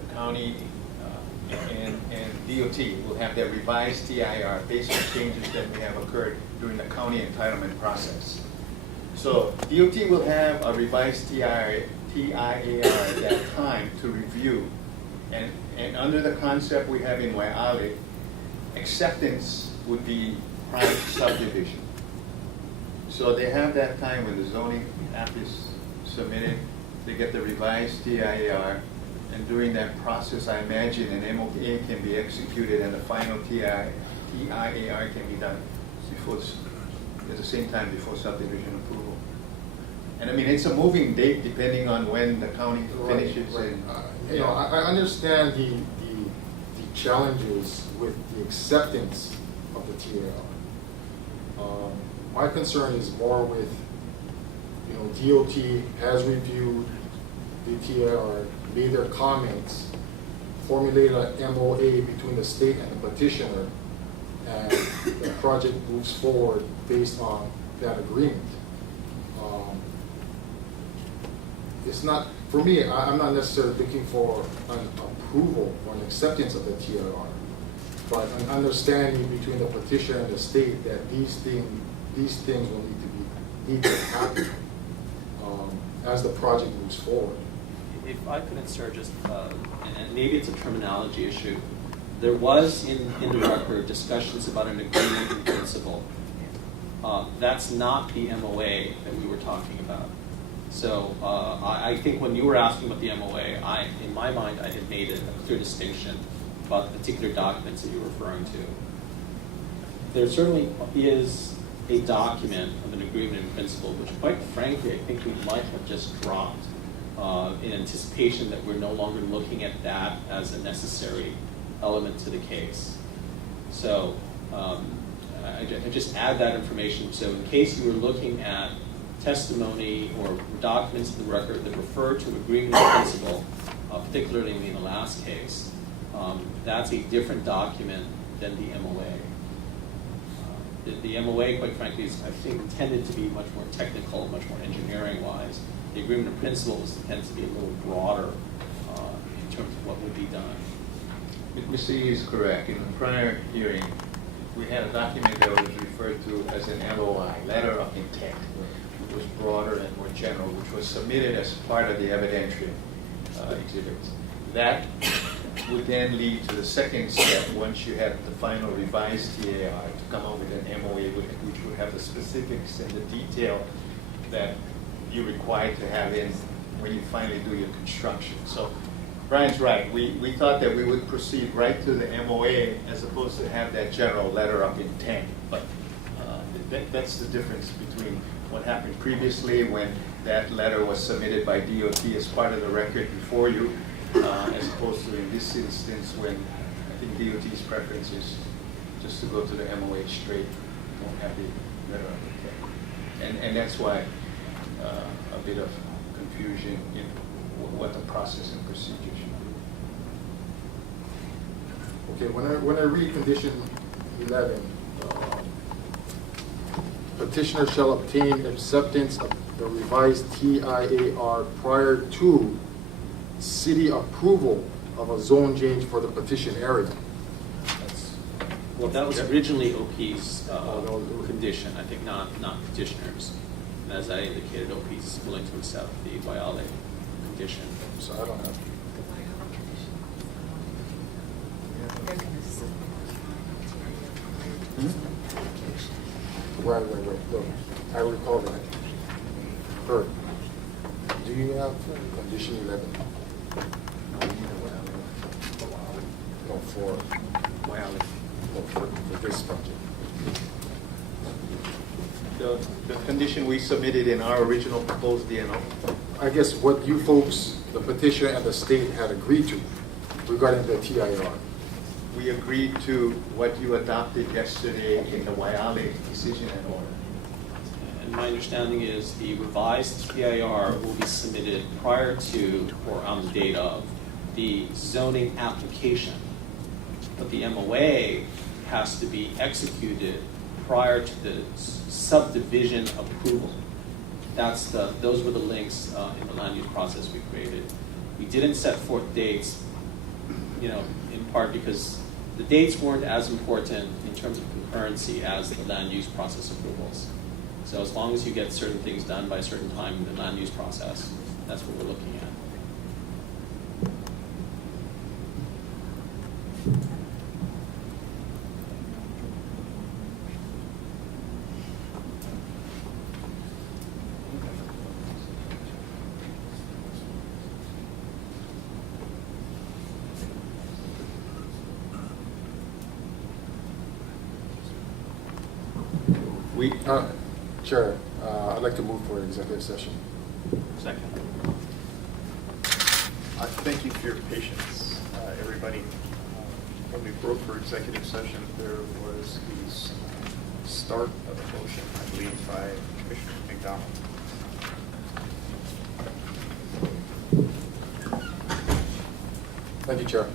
the county and DOT will have their revised TIR based on changes that may have occurred during the county entitlement process. So DOT will have a revised TIAR at that time to review. And under the concept we have in Waiale, acceptance would be prime subdivision. So they have that time when the zoning app is submitted, they get the revised TIAR, and during that process, I imagine an MOA can be executed and the final TIAR can be done at the same time before subdivision approval. And I mean, it's a moving date depending on when the county finishes. Right. I understand the challenges with the acceptance of the TAR. My concern is more with, DOT has reviewed the TAR, made their comments, formulated an MOA between the state and the petitioner, and the project moves forward based on that agreement. It's not, for me, I'm not necessarily looking for an approval or an acceptance of the TAR, but an understanding between the petitioner and the state that these things will need to happen as the project moves forward. If I could insert just, and maybe it's a terminology issue, there was in the record discussions about an agreement in principle. That's not the MOA that we were talking about. So I think when you were asking about the MOA, in my mind, I had made a clear distinction about the particular documents that you were referring to. There certainly is a document of an agreement in principle, which quite frankly, I think we might have just dropped in anticipation that we're no longer looking at that as a necessary element to the case. So I just add that information. So in case you were looking at testimony or documents in the record that refer to agreement in principle, particularly in the last case, that's a different document than the MOA. The MOA, quite frankly, is, I think, intended to be much more technical, much more engineering-wise. The agreement in principle tends to be a little broader in terms of what would be done. Mr. E is correct. In the prior hearing, we had a document that was referred to as an LOI, letter of intent, which was broader and more general, which was submitted as part of the evidentiary exhibits. That would then lead to the second step once you had the final revised TAR to come up with an MOA which would have the specifics and the detail that you're required to have in when you finally do your construction. So Brian's right. We thought that we would proceed right to the MOA as opposed to have that general letter of intent. But that's the difference between what happened previously when that letter was submitted by DOT as part of the record before you, as opposed to in this instance when I think DOT's preference is just to go to the MOA straight, don't have the letter of intent. And that's why a bit of confusion in what the process and procedure should be. Okay, when I read condition 11, petitioner shall obtain acceptance of the revised TIAR prior to city approval of a zone change for the petition area. Well, that was originally OP's condition, I think, not petitioners. And as I indicated, OP is willing to accept the Waiale condition. So I don't have. Right. Look, I recall that. Kurt, do you have condition 11? No, for Waiale. No, for this project. The condition we submitted in our original proposed DNO. I guess what you folks, the petitioner and the state, had agreed to regarding the TIR. We agreed to what you adopted yesterday in the Waiale decision and order. And my understanding is the revised TIR will be submitted prior to or on the date of the zoning application. But the MOA has to be executed prior to the subdivision approval. Those were the links in the land use process we created. We didn't set forth dates, in part because the dates weren't as important in terms of concurrency as the land use process approvals. So as long as you get certain things done by a certain time in the land use process, that's what we're looking at. Chair, I'd like to move for an executive session. Second. Thank you for your patience, everybody. When we broke for executive session, there was the start of a motion, I believe, by Commissioner McDonald. Thank you, Chair.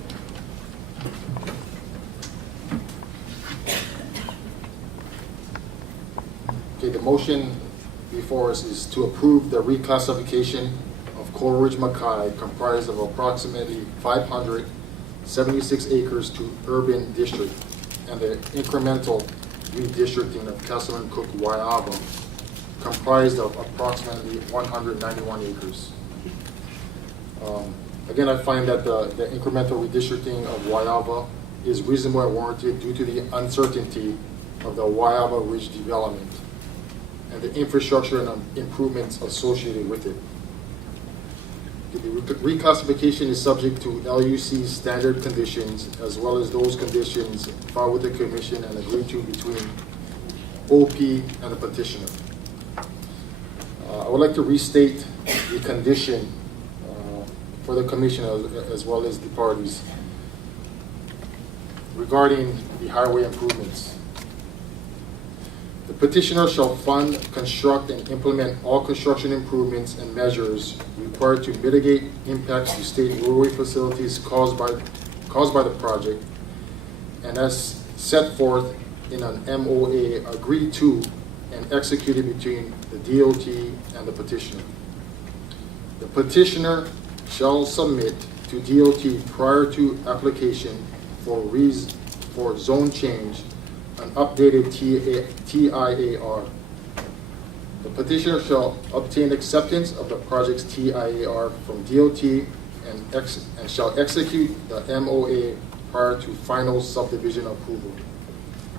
Okay, the motion before us is to approve the reclassification of Coral Ridge Mackay, comprised of approximately 576 acres to urban district, and the incremental redistricting of Castle Cooke Waiava, comprised of approximately 191 acres. Again, I find that the incremental redistricting of Waiava is reasonable and warranted due to the uncertainty of the Waiava Ridge development and the infrastructure and improvements associated with it. The reclassification is subject to LUC's standard conditions, as well as those conditions filed with the Commission and agreed to between OP and the petitioner. I would like to restate the condition for the Commission as well as the parties regarding the highway improvements. The petitioner shall fund, construct, and implement all construction improvements and measures required to mitigate impacts to state roadway facilities caused by the project, and as set forth in an MOA agreed to and executed between the DOT and the petitioner. The petitioner shall submit to DOT prior to application for zone change an updated TIAR. The petitioner shall obtain acceptance of the project's TIAR from DOT and shall execute the MOA prior to final subdivision approval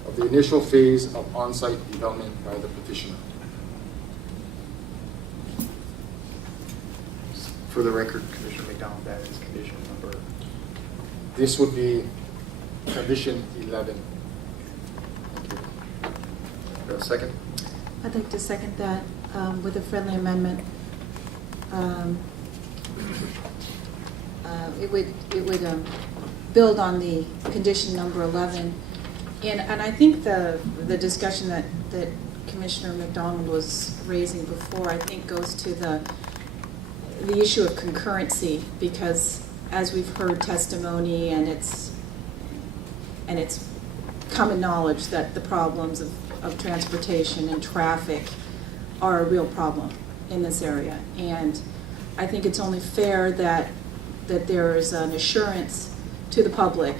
of the initial phase of on-site development by the petitioner. For the record, Commissioner McDonald, that is condition number. This would be condition 11. A second? I'd like to second that with a friendly amendment. It would build on the condition number 11. And I think the discussion that Commissioner McDonald was raising before, I think goes to the issue of concurrency, because as we've heard testimony and it's common knowledge that the problems of transportation and traffic are a real problem in this area. And I think it's only fair that that there is an assurance to the public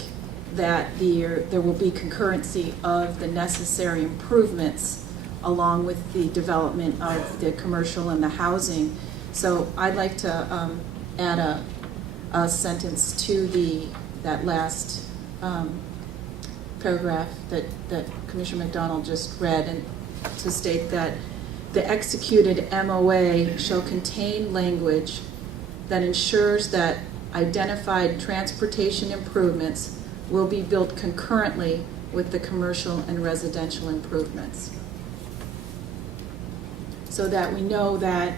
that there will be concurrency of the necessary improvements along with the development of the commercial and the housing. So I'd like to add a sentence to that last paragraph that Commissioner McDonald just read, and to state that the executed MOA shall contain language that ensures that identified transportation improvements will be built concurrently with the commercial and residential improvements. So that we know that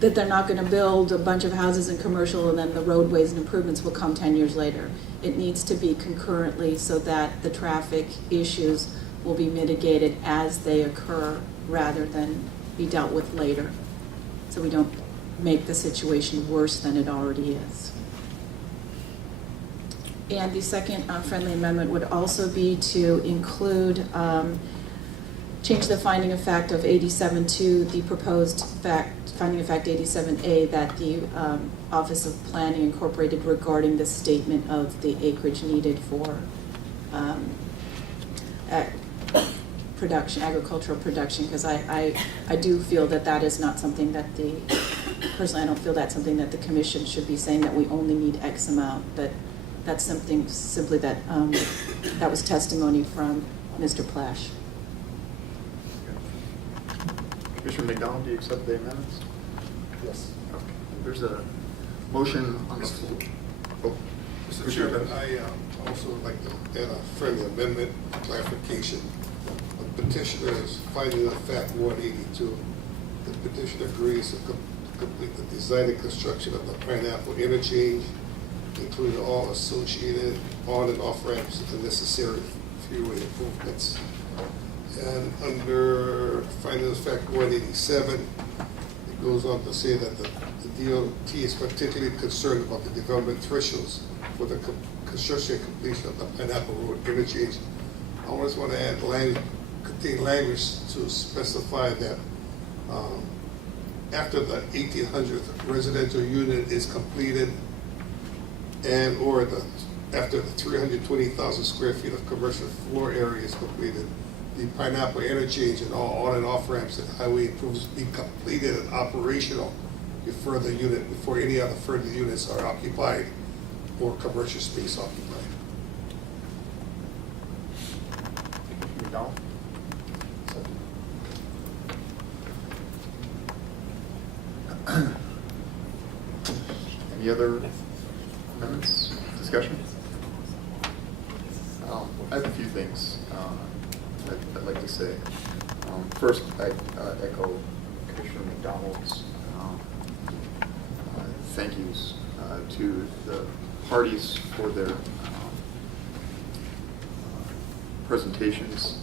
they're not going to build a bunch of houses and commercial and then the roadways and improvements will come 10 years later. It needs to be concurrently so that the traffic issues will be mitigated as they occur rather than be dealt with later. So we don't make the situation worse than it already is. And the second friendly amendment would also be to include, change the finding of fact of 87 to the proposed finding of fact 87A that the Office of Planning incorporated regarding the statement of the acreage needed for agricultural production, because I do feel that is not something that personally I don't feel that's something that the Commission should be saying that we only need X amount. That's something simply that was testimony from Mr. Plash. Commissioner McDonald, do you accept the amendments? Yes. Okay. There's a motion on the floor. Oh. Mr. Chairman, I also would like to add a friendly amendment clarification. The petitioner is finding of fact 182. The petitioner agrees to complete the design and construction of the Pineapple Interchange, including all associated on and off ramps and necessary freeway improvements. And under findings of fact 187, it goes on to say that the DOT is particularly concerned about the development thresholds for the construction and completion of the Pineapple Road interchange. I always want to add contain language to specify that after the 1800th residential unit is completed and or after the 320,000 square feet of commercial floor area is completed, the Pineapple Interchange and all on and off ramps and highway improvements be completed and operational before any other further units are occupied or commercial space occupied. McDonald? Any other amendments, discussion? I have a few things I'd like to say. First, I echo Commissioner McDonald's thank yous to the parties for their presentations,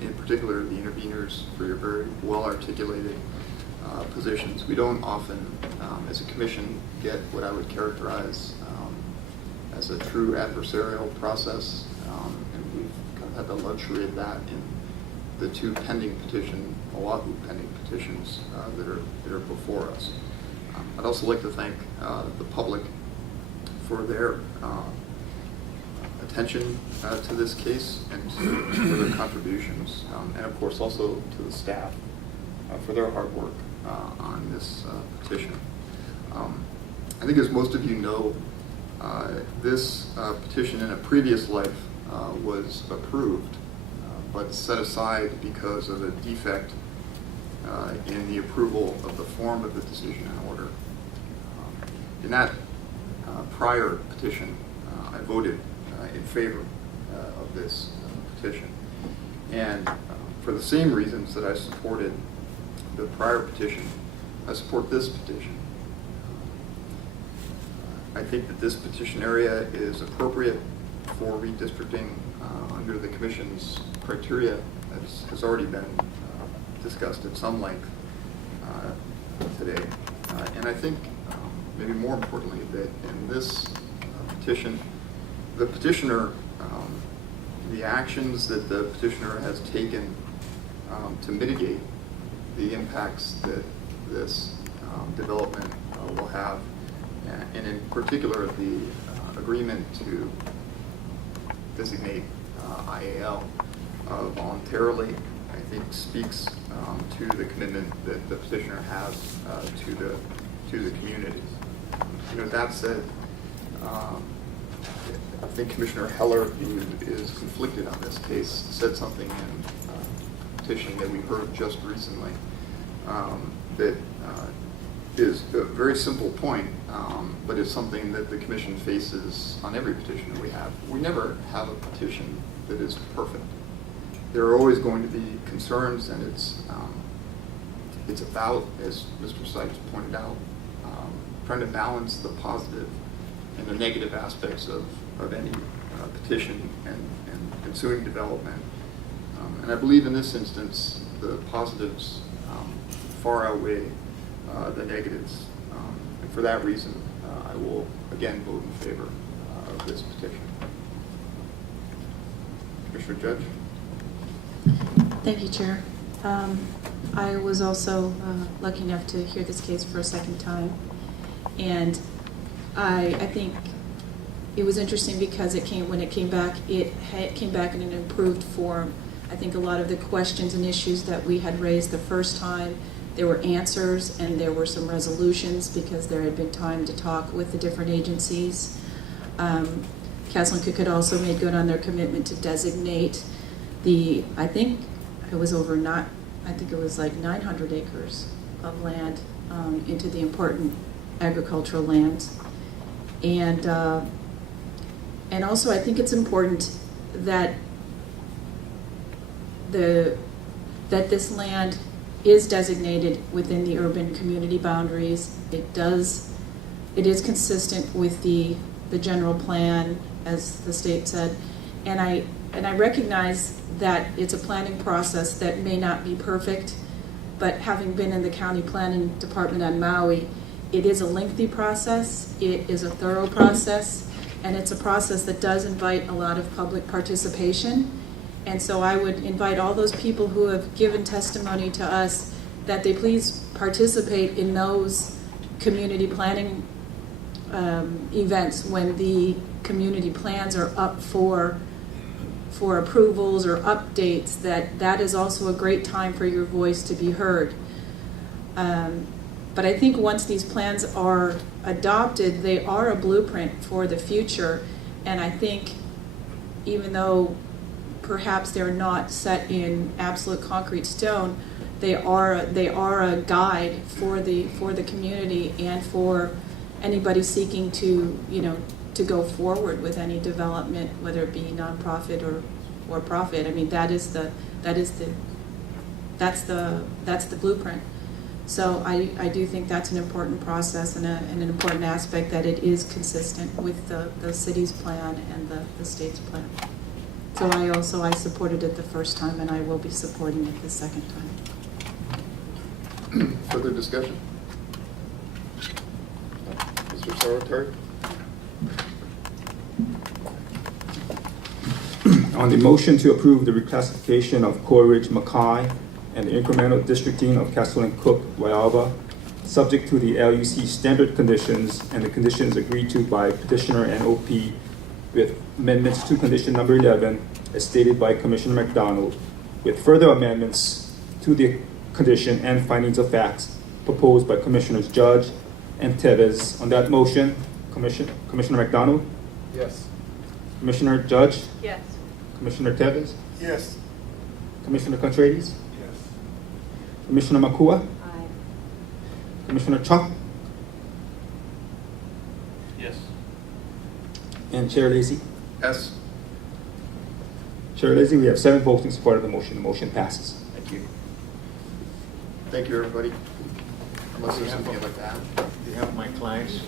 in particular the interveners for your very well-articulated positions. We don't often, as a commission, get what I would characterize as a true adversarial process, and we've kind of had the luxury of that in the two pending Oahu pending petitions that are before us. I'd also like to thank the public for their attention to this case and for their contributions, and of course also to the staff for their hard work on this petition. I think as most of you know, this petition in a previous life was approved, but set aside because of a defect in the approval of the form of the decision and order. In that prior petition, I voted in favor of this petition. And for the same reasons that I supported the prior petition, I support this petition. I think that this petition area is appropriate for redistricting under the Commission's criteria, as has already been discussed at some length today. And I think, maybe more importantly, that in this petition, the petitioner, the actions that the petitioner has taken to mitigate the impacts that this development will have and in particular, the agreement to designate IAL voluntarily, I think speaks to the commitment that the petitioner has to the community. You know, that said, I think Commissioner Heller, who is conflicted on this case, said something in petition that we heard just recently that is a very simple point, but is something that the Commission faces on every petition that we have. We never have a petition that is perfect. There are always going to be concerns, and it's about, as Mr. Sykes pointed out, trying to balance the positive and the negative aspects of any petition and ensuing development. And I believe in this instance, the positives far outweigh the negatives. And for that reason, I will again vote in favor of this petition. Commissioner Judge? Thank you, Chair. I was also lucky enough to hear this case for a second time. And I think it was interesting because when it came back, it came back in an improved form. I think a lot of the questions and issues that we had raised the first time, there were answers and there were some resolutions because there had been time to talk with the different agencies. Castle and Cooke had also made good on their commitment to designate I think it was like 900 acres of land into the important agricultural lands. And also I think it's important that that this land is designated within the urban community boundaries. It is consistent with the general plan, as the state said, and I recognize that it's a planning process that may not be perfect, but having been in the county planning department on Maui, it is a lengthy process, it is a thorough process, and it's a process that does invite a lot of public participation. And so I would invite all those people who have given testimony to us that they please participate in those community planning events when the community plans are up for approvals or updates, that is also a great time for your voice to be heard. But I think once these plans are adopted, they are a blueprint for the future. And I think even though perhaps they're not set in absolute concrete stone, they are a guide for the community and for anybody seeking to to go forward with any development, whether it be nonprofit or profit. I mean, that's the blueprint. So I do think that's an important process and an important aspect, that it is consistent with the city's plan and the state's plan. So I supported it the first time, and I will be supporting it the second time. Further discussion? Mr. Secretary? On the motion to approve the reclassification of Koa Ridge, Mackay, and the incremental districting of Castle and Cooke, Waiawa, subject to the LUC standard conditions and the conditions agreed to by petitioner and OP, with amendments to condition number 11 as stated by Commissioner McDonald, with further amendments to the condition and findings of facts proposed by Commissioners Judge and Tevez. On that motion, Commissioner McDonald? Yes. Commissioner Judge? Yes. Commissioner Tevez? Yes. Commissioner Contreras? Yes. Commissioner Makua? Aye. Commissioner Chalk? Yes. And Chair Lacy? Yes. Chair Lacy, we have 7 votes in support of the motion. The motion passes. Thank you. Thank you, everybody. Unless there's something you'd like to add. Do you have my clients?